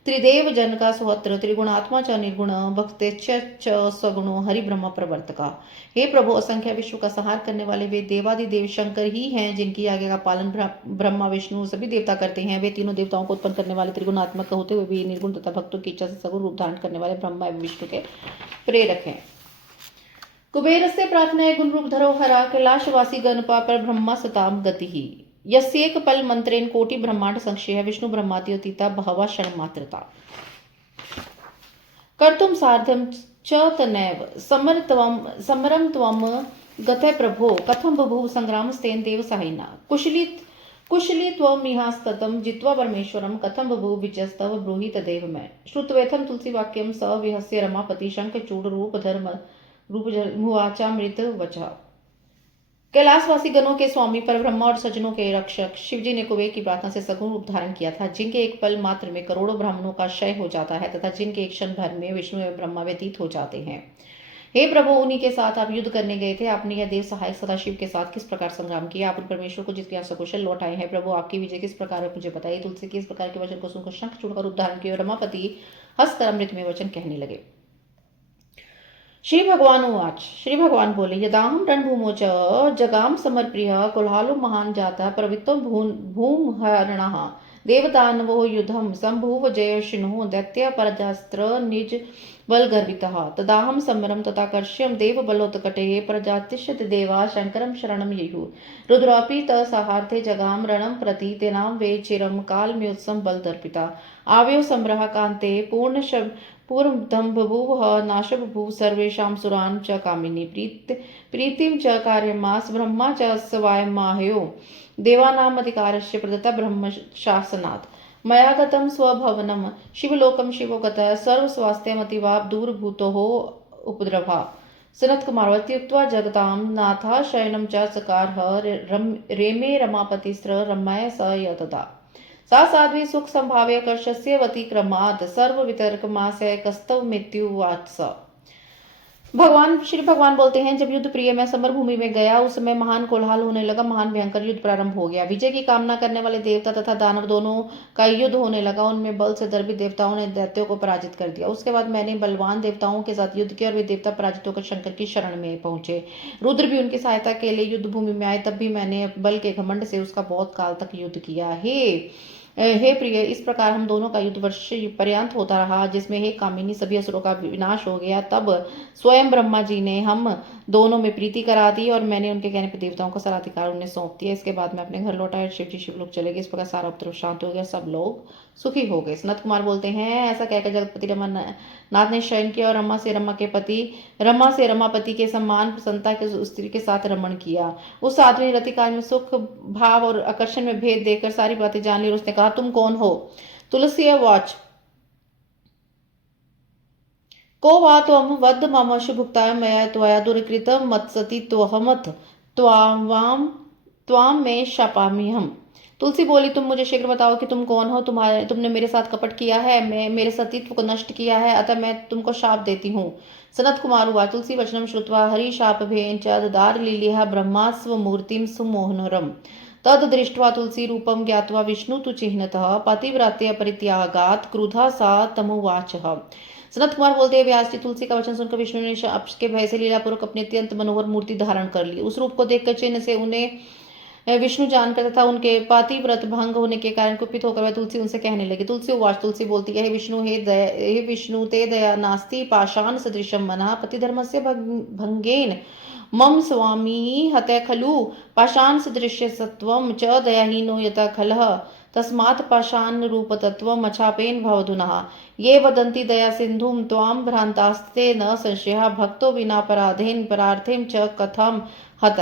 त्रिदेव जनका सुहत्र त्रिगुणात्मा च निर्गुण भक्तेच्छ च सगुणो हरि ब्रह्म प्रवर्तका। हे प्रभु, असंख्य विश्व का संहार करने वाले वे देवादिदेव शंकर ही हैं, जिनकी आज्ञा का पालन ब्रह्मा विष्णु सभी देवता करते हैं। वे तीनों देवताओं को उत्पन्न करने वाले त्रिगुणात्मक होते हुए भी निर्गुण तथा भक्तों की इच्छा से सगुण रूप धारण करने वाले ब्रह्मा एवं विष्णु के प्रेरक हैं। कुबेरस्य प्रार्थनाय गुण रूप धरोहरा कैलाशवासी गणपा पर ब्रह्मा सताम गति ही यस्येक पल मंत्रेन कोटि ब्रह्मांड संक्षेय विष्णु ब्रह्माद्योतीता बहवा क्षण मात्रता कर्तुम सार्धम च तनैव समरम त्वम गते प्रभो कथम बभूव संग्रामस्तेन देव साहिना कुशली त्वमिहास्ततम जित्वा परमेश्वरम कथम बभूव विजयस्तव ब्रूहि तदेव मैं श्रुतवेथम तुलसी वाक्यम स विहस्य रमापति शंखचूड़ रूप मुवाचामृत वचा। कैलाशवासी गणों के स्वामी पर ब्रह्मा और सज्जनों के रक्षक शिवजी ने कुबेर की प्रार्थना से सगुण रूप धारण किया था, जिनके एक पल मात्र में करोड़ों ब्राह्मणों का क्षय हो जाता है तथा जिनके एक क्षण भर में विष्णु एवं ब्रह्मा व्यतीत हो जाते हैं। हे प्रभु, उन्हीं के साथ आप युद्ध करने गए थे। आपने यह देव सहायक सदाशिव के साथ किस प्रकार संग्राम किया। आप उन परमेश्वर को जिसके सकुशल लौट आए हैं। प्रभु, आपकी विजय किस प्रकार है मुझे बताइए। तुलसी के इस प्रकार के वचन को सुनकर शंख चूड़कर रूप धारण किया और रमापति हंसकर अमृत में वचन कहने लगे। श्री भगवान उवाच। श्री भगवान बोले, यदाहम रणभूमो च जगाम समरप्रिय कोल्हालो महान जाता प्रवृत्तो भूमहरणः देवदानवो युद्धम संभूव जयशिनो दैत्य परजास्त्र निज बल गर्भितः तदाहम समरम तथाकर्ष्यम देव बलोत्कटे प्रजातिष्यत देवा शंकरम शरणम ययुः रुद्रापि तसाहार्थे जगाम रणम प्रति तेनाम वे चिरम काल में उत्सम बल दर्पिता आव्यो समरः कांते पूर्णदम बभूव नाश बभूव सर्वेषां सुरान् च कामिनी प्रीतिम च कार्यमास ब्रह्मा च स्वायमाहयो देवानाम अधिकारस्य प्रदत्ता ब्रह्म शासनात् मया गतं स्वभवनं शिवलोकं शिवोगतः सर्वस्वास्थ्यमतिवाप दूरभूतोः उपद्रवा। सनत कुमारवती उक्त्वा जगतां नाथा शयनं च चकारः रेमे रमापतिस्त्र रम्याय स यतदा सा साध्वी सुख संभाव्य कर्षस्य वतिक्रमात् सर्व वितर्कमास्य कस्तव मृत्युवाच। श्री भगवान बोलते हैं, जब युद्ध प्रिय मैं समर भूमि में गया उस समय महान कोलाहल होने लगा, महान भयंकर युद्ध प्रारंभ हो गया। विजय की कामना करने वाले देवता तथा दानव दोनों का युद्ध होने लगा। उनमें बल से दर्पित देवताओं ने दैत्यों को पराजित कर दिया। उसके बाद मैंने बलवान देवताओं के साथ युद्ध किया और वे देवता पराजित होकर शंकर की शरण में पहुंचे। रुद्र भी उनकी सहायता के लिए युद्ध भूमि में आए। तब भी मैंने बल के घमंड से उसका बहुत काल तक युद्ध किया। हे प्रिय, इस प्रकार हम दोनों का युद्ध वर्ष पर्यंत होता रहा, जिसमें हे कामिनी सभी असुरों का विनाश हो गया। तब स्वयं ब्रह्मा जी ने हम दोनों में प्रीति करा दी और मैंने उनके कहने पर देवताओं का सारा अधिकार उन्हें सौंप दिया। इसके बाद मैं अपने घर लौटा और शिव जी शिवलोक चले गए। इस प्रकार सारा उपद्रव शांत हो गया, सब लोग सुखी हो गए। सनत कुमार बोलते हैं, ऐसा कहकर जगतपति रमानाथ ने शयन किया और रमा से रमापति के सम्मान प्रसन्नता के स्त्री के साथ रमण किया। उस साध्वी ने रतिकाल में सुख भाव और आकर्षण में भेद देखकर सारी बातें जान ली और उसने कहा, तुम कौन हो। तुलसी वॉच को वा त्वं वद मम शुभुक्ताय मया त्वया दुर्कृतं मत्सति त्वहमथ त्वां में शापाम्यहम्। तुलसी बोली, तुम मुझे शीघ्र बताओ कि तुम कौन हो। तुमने मेरे साथ कपट किया है, मेरे सतीत्व को नष्ट किया है, अतः मैं तुमको शाप देती हूँ। सनत कुमार हुआ। तुलसी वचनम श्रुत्वा हरि शाप भेन च ददार लीलिहा ब्रह्मास्व मूर्तिम सुमोहनरम तद दृष्ट्वा तुलसी रूपम ज्ञात्वा विष्णु तु चिह्नतः पतिव्रत्य परित्यागात् क्रुधा सा तमुवाचः। सनत कुमार बोलते हैं, व्यास जी, तुलसी का वचन सुनकर विष्णु ने शाप के भय से लीलापूर्वक अपनी अत्यंत मनोहर मूर्ति धारण कर ली। उस रूप को देखकर चिन्ह से उन्हें विष्णु जानकर तथा उनके पातिव्रत भंग होने के कारण कुपित होकर वह तुलसी उनसे कहने लगी। तुलसी उवाच। तुलसी बोलती है, हे विष्णु ते दया नास्ति पाषाण सदृशम मनः पतिधर्मस्य भंगेन मम स्वामी हते खलु पाषाण सदृश्य सत्वम च दयाहीनो यथा खलः तस्मात् पाषाण रूप तत्वम अछापेन भवधुनः ये वदन्ति दया सिंधुम त्वां भ्रांतास्ते न संशयः भक्तो विना पराधेन परार्थेम च कथम हत।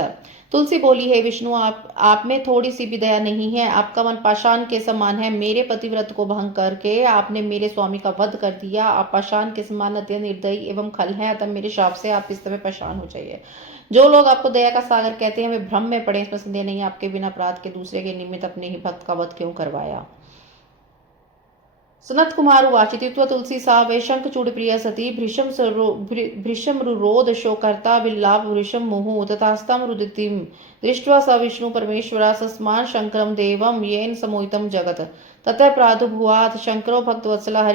तुलसी बोली, हे विष्णु, आप में थोड़ी सी भी दया नहीं है। आपका मन पाषाण के समान है। मेरे पतिव्रत को भंग करके आपने मेरे स्वामी का वध कर दिया। आप पाषाण के समान अत्यंत निर्दयी एवं खल हैं, अतः मेरे शाप से आप इस समय पाषाण हो जाइए। जो लोग आपको दया का सागर कहते हैं वे भ्रम में पड़े, इसमें संदेह नहीं। आपके बिना अपराध के दूसरे के निमित्त अपने ही भक्त का वध क्यों करवाया। सनत कुमार उवाच इत्युक्त्वा तुलसी सा वै शङ्खचूडप्रिया सती भृशमरुरोध शोकर्ता विल्लाप वृषं मुहुः तथास्तां रुदितीं दृष्ट्वा स विष्णु परमेश्वरा सस्मान् शङ्करं देवं येन समोहितं जगत् ततः प्रादुर्भूयात् शङ्करो भक्तवत्सलः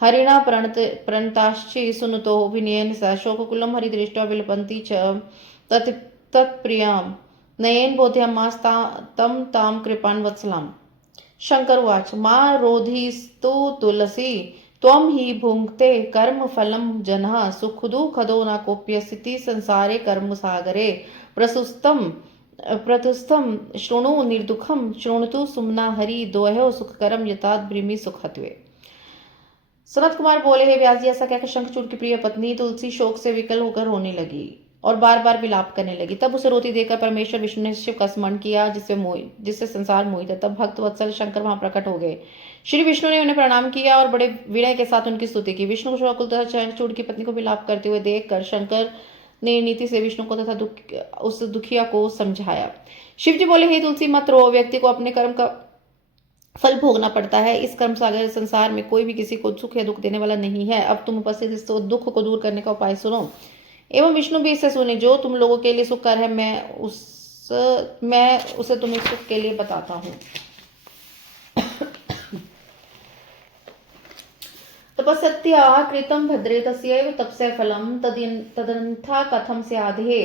हरिणा प्रणताश्च सुनुतोऽभिनयेन स शोककुलं हरिदृष्ट्वा विलपन्ति च तत्प्रियां नयेन बोधयामास्तं तां कृपान् वत्सलाम्। शंकर उवाच मा रोधिस्तु तुलसी त्वं हि भुङ्क्ते कर्मफलं जनः सुखदुःखदो न कोऽप्यस्ति संसारे कर्मसागरे प्रतुस्थं शृणु निर्दुःखं शृणुतु सुमना हरि दोह्यो सुखकरम यताद्ब्रिमि सुखत्वे। सनत कुमार बोले, हे व्यास जी, ऐसा कहकर शंखचूड़ की प्रिय पत्नी तुलसी शोक से विकल होकर रोने लगी और बार बार विलाप करने लगी। तब उसे रोती देखकर परमेश्वर विष्णु ने शिव का स्मरण किया जिससे संसार मोहित है। तब भक्त वत्सल शंकर वहां प्रकट हो गए। श्री विष्णु ने उन्हें प्रणाम किया और बड़े विनय के साथ उनकी स्तुति की। विष्णु को शोकाकुल तथा शंखचूड़ की पत्नी को विलाप करते हुए देखकर शंकर ने नीति से विष्णु को तथा उस दुखिया को समझाया। शिव जी बोले, हे तुलसी मत रो, व्यक्ति को अपने कर्म का फल भोगना पड़ता है। इस कर्म सागर संसार में कोई भी किसी को सुख या दुख देने वाला नहीं है। अब तुम उपस्थित इस दुख को दूर करने का उपाय सुनो एवं विष्णु भी इसे सुने। जो तुम लोगों के लिए सुखकर है मैं उसे तुम्हें सुख के लिए बताता हूँ। तपस्या कृतं भद्रे तस्यैव तपस्य फलं तदन्था कथं स्यादहे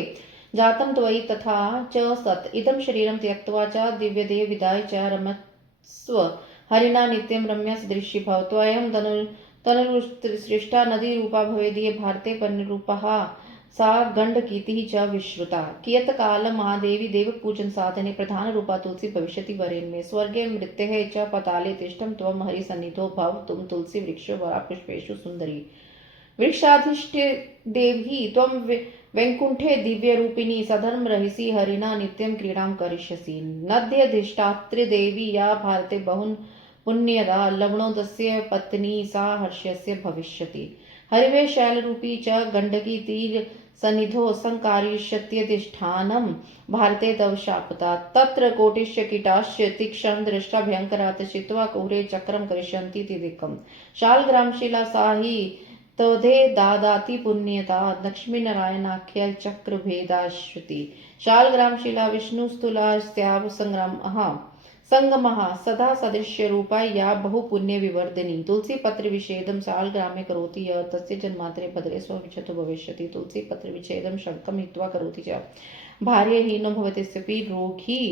जातं त्वयि तथा च सत् इदं शरीरं त्यक्त्वा च दिव्यदेव विदाय च रमस्व हरिणा नित्यं रम्या सदृशी भव त्वयं तनुसृष्टा नदी रूपा भवेदीय भारते पन्नरूपः सा गंडकीति च विश्रुता कियत काल महादेवी देव पूजन साधने प्रधान रूपा तुलसी भविष्यति वरेण्ये स्वर्गे मृत्युः च पताले तिष्ठं त्वं हरि सन्निधो भव तुम तुलसी वृक्षो वरा पुष्पेषु सुंदरी वृक्षाधिष्ठे देवी त्वं वैकुंठे दिव्य रूपिणी सधर्म रहिसी हरिणा नित्यं क्रीडां करिष्यसि नद्यधिष्ठात्री देवी या भारते बहुन पुण्यदा लवणोदस्य पत्नी सा हर्ष्यस्य भविष्यति हरिवे शैलरूपी च गंडकी तीर सन्निधो संकारिष्यत्यधिष्ठानं भारते तव शापता तत्र कोटिश्च कीटाश्च तीक्ष्ण दृष्टा भयंकरात् चित्वा कुहरे चक्रं करिष्यन्ति तिदिकम् शालग्रामशिला साहि तोधे दादाति पुण्यता लक्ष्मी नारायणाख्य चक्र भेदाश्रुति शालग्रामशिला विष्णुस्तुला स्याव संगमः सदा सदृश्य रूपा या बहुपुण्य विवर्धिनी तुलसी पत्र विच्छेदम शालग्रामे करोति य तस्य जन्मांतरे भद्रे स्वविच्छतो भविष्यति तुलसी पत्र विच्छेदम शंकम हित्वा करोति च भार्यहीनो भवतिस्यपि रोगी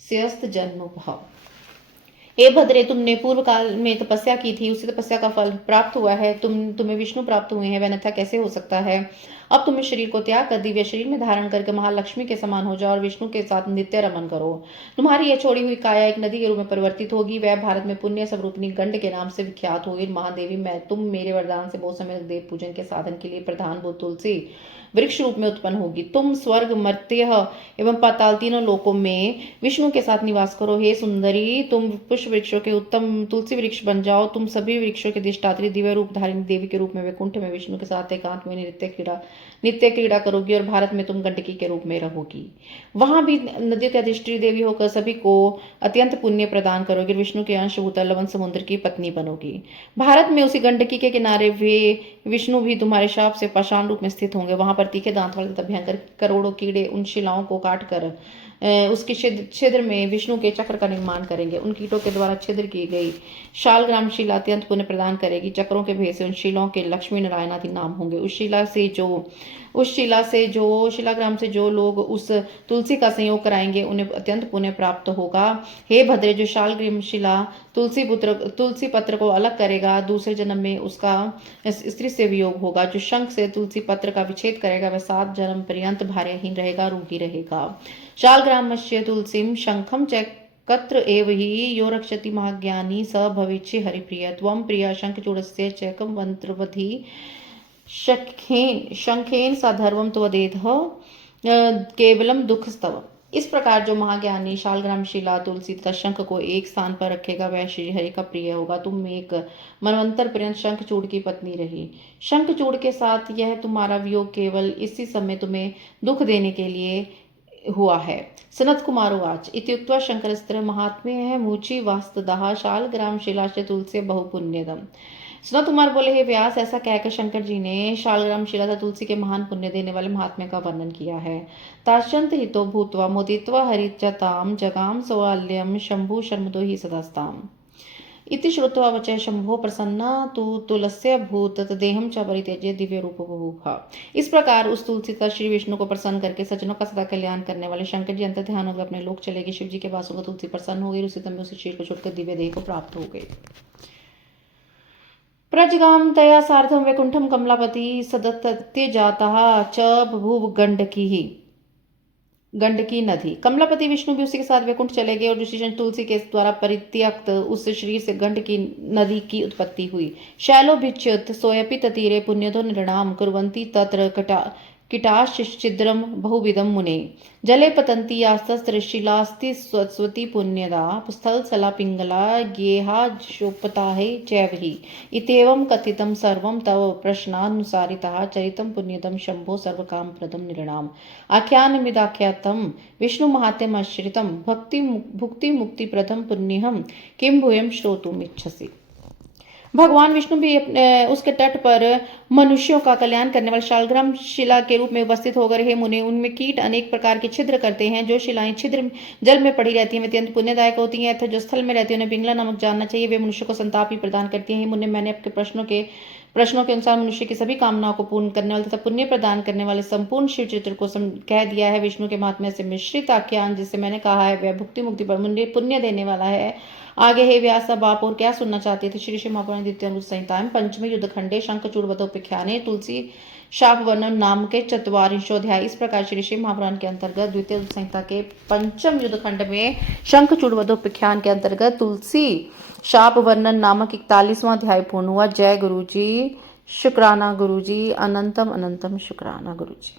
स्यस्त जन्म भव। हे भद्रे, तुमने पूर्व काल में तपस्या की थी, उसी तपस्या का फल प्राप्त हुआ है। तुम्हें विष्णु प्राप्त हुए हैं, वह अन्यथा कैसे हो सकता है। अब तुम्हें शरीर को त्याग कर दिव्य शरीर में धारण करके महालक्ष्मी के समान हो जाओ और विष्णु के साथ नित्य रमन करो। तुम्हारी यह छोड़ी हुई काया एक नदी के रूप में परिवर्तित होगी। वह भारत में पुण्य स्वरूपिणी गंड के नाम से विख्यात होगी। महादेवी, तुम मेरे वरदान से बहुत समय देव पूजन के साधन के लिए प्रधान भूत तुलसी वृक्ष रूप में उत्पन्न होगी। तुम स्वर्ग मर्त्य एवं पाताल तीनों लोकों में विष्णु के साथ निवास करो। हे सुंदरी, तुम पुष्प वृक्षों के उत्तम तुलसी वृक्ष बन जाओ। तुम सभी वृक्षों के अधिष्ठात्री दिव्य रूप धारिणी देवी के रूप में वैकुंठ में विष्णु के साथ एकांत में नित्य क्रीड़ा करोगी और भारत में तुम गंडकी के रूप में रहोगी। वहां भी नदियों के अधिष्ठी देवी होकर सभी को अत्यंत पुण्य प्रदान करोगी। विष्णु के अंशभूता लवन समुद्र की पत्नी बनोगी। भारत में उसी गंडकी के किनारे वे विष्णु भी तुम्हारे शाप से पाषाण रूप में स्थित होंगे। वहां पर तीखे दांत वाले तथा भयंकर करोड़ों कीड़े उन शिलाओं को काट कर उसके छिद्र में विष्णु के चक्र का निर्माण करेंगे। उन कीटों के द्वारा छिद्र की गई शालग्राम शिला अत्यंत पुण्य प्रदान करेगी। चक्रों के भेद से उन शिलाओं के लक्ष्मी नारायण आदि नाम होंगे। शिलाग्राम से जो लोग उस तुलसी का संयोग कराएंगे उन्हें अत्यंत पुण्य प्राप्त होगा। हे भद्रे, जो शालग्राम शिला तुलसी पत्र को अलग करेगा, दूसरे जन्म में उसका स्त्री से वियोग होगा। जो शंख से तुलसी पत्र का विच्छेद करेगा वह 7 जन्म पर्यंत भार्यहीन रहेगा, रोगी रहेगा। शालग्रामस्य तुलसीम शंखम च कत्र एव हि यो रक्षति महाज्ञानी स भविष्य हरिप्रिय त्वं प्रिया शंखचूडस्य चैकं मंत्रवधि शंखेन साधर्वम त्वदेध केवलम दुःखस्तव। इस प्रकार जो महाज्ञानी शालग्राम शिला तुलसी तथा शंख को एक स्थान पर रखेगा वह श्री हरि का प्रिय होगा। तुम एक मनवंतर पर्यंत शंखचूड़ की पत्नी रही। शंखचूड़ के साथ यह तुम्हारा वियोग केवल इसी समय तुम्हें दुख देने के लिए हुआ है। सनत कुमार उवाच इति उक्त्वा शंकरस्त्र महात्म्य मूची वास्तुदाह शालग्राम शिलाश्च तुलसी बहुपुण्यदम। सनत कुमार बोले, हे व्यास, ऐसा कहकर शंकर जी ने शालग्राम शिला तथा तुलसी के महान पुण्य देने वाले महात्म्य का वर्णन किया है। ताशंत हितो भूत्वा मोदित्वा हरिचताम जगाम सौल्यम शंभु शर्मदो ही सदास्ताम। इति श्रुत्वा वचः शंभो प्रसन्ना तु तुलस्य भूत देहम च परित्यज्य दिव्य रूप बभूव। इस प्रकार उस तुलसी तथा श्री विष्णु को प्रसन्न करके सज्जनों का सदा कल्याण करने वाले शंकर जी अंतर ध्यान होकर अपने लोक चले गए। शिव जी के पास होकर तुलसी प्रसन्न हो गई, उसी समय उसी शरीर को छोड़कर दिव्य देह को प्राप्त हो गई। प्रजगाम तया सार्धम वैकुंठम कमलापति सदत्य जाता च बभूव गंडकी नदी। कमलापति विष्णु भी उसी के साथ वैकुंठ चले गए और ऋषि तुलसी के द्वारा परित्यक्त उस शरीर से गंडकी नदी की उत्पत्ति हुई। शैलोभिच्युत सोयपि ततीरे पुण्यतो नृणाम कुर्वन्ति तत्र कीटाश्चिद्रम बहुविधम मुने जले पतंती यास्तशिलास्ति स्वती पुण्यदा स्थल सला पिंगला गेहाजोपताहे चैवहि इत्येवं कथितं सर्वं तव प्रश्नानुसारितः चरितं पुण्यदं शंभो सर्वकाम प्रदम नृणाम आख्यानमिदाख्यातं विष्णु महात्म्यमाश्रितं भुक्ति मुक्ति प्रदम पुण्यहं किं भूयं श्रोतुमिच्छसि। भगवान विष्णु भी उसके तट पर मनुष्यों का कल्याण करने वाले शालग्राम शिला के रूप में उपस्थित होकर, हे मुने, उनमें कीट अनेक प्रकार के छिद्र करते हैं। जो शिलाएं छिद्र जल में पड़ी रहती हैं वे अत्यंत पुण्यदायक होती हैं, तथा जो स्थल में रहती हैं उन्हें पिंगला नामक जानना चाहिए। वे मनुष्य को संताप भी प्रदान करती हैं। हे मुने, मैंने आपके प्रश्नों के अनुसार मनुष्य की सभी कामनाओं को पूर्ण करने वाले तथा पुण्य प्रदान करने वाले संपूर्ण शिव चित्र को कह दिया है। विष्णु के महात्म्य से मिश्रित आख्यान जिसे मैंने कहा है वह भुक्ति मुक्ति पर पुण्य देने वाला है। आगे हे व्यास, अब आप और क्या सुनना चाहते थे। श्री श्री महापुराण द्वितीय संहिता पंचमे युद्ध खंडे शंखचूड़वधोपाख्याने तुलसी शाप वर्णन नाम के चतुवारिंशोध्याय। इस प्रकार श्री श्री महापुराण के अंतर्गत द्वितीय युद्ध संहिता के पंचम युद्ध खंड में शंखचूड़वधोपाख्यान के अंतर्गत तुलसी शाप वर्णन नामक 41वां अध्याय पूर्ण हुआ। जय गुरु जी, शुक्राना गुरु जी, अनंतम अनंतम शुक्राना गुरु जी।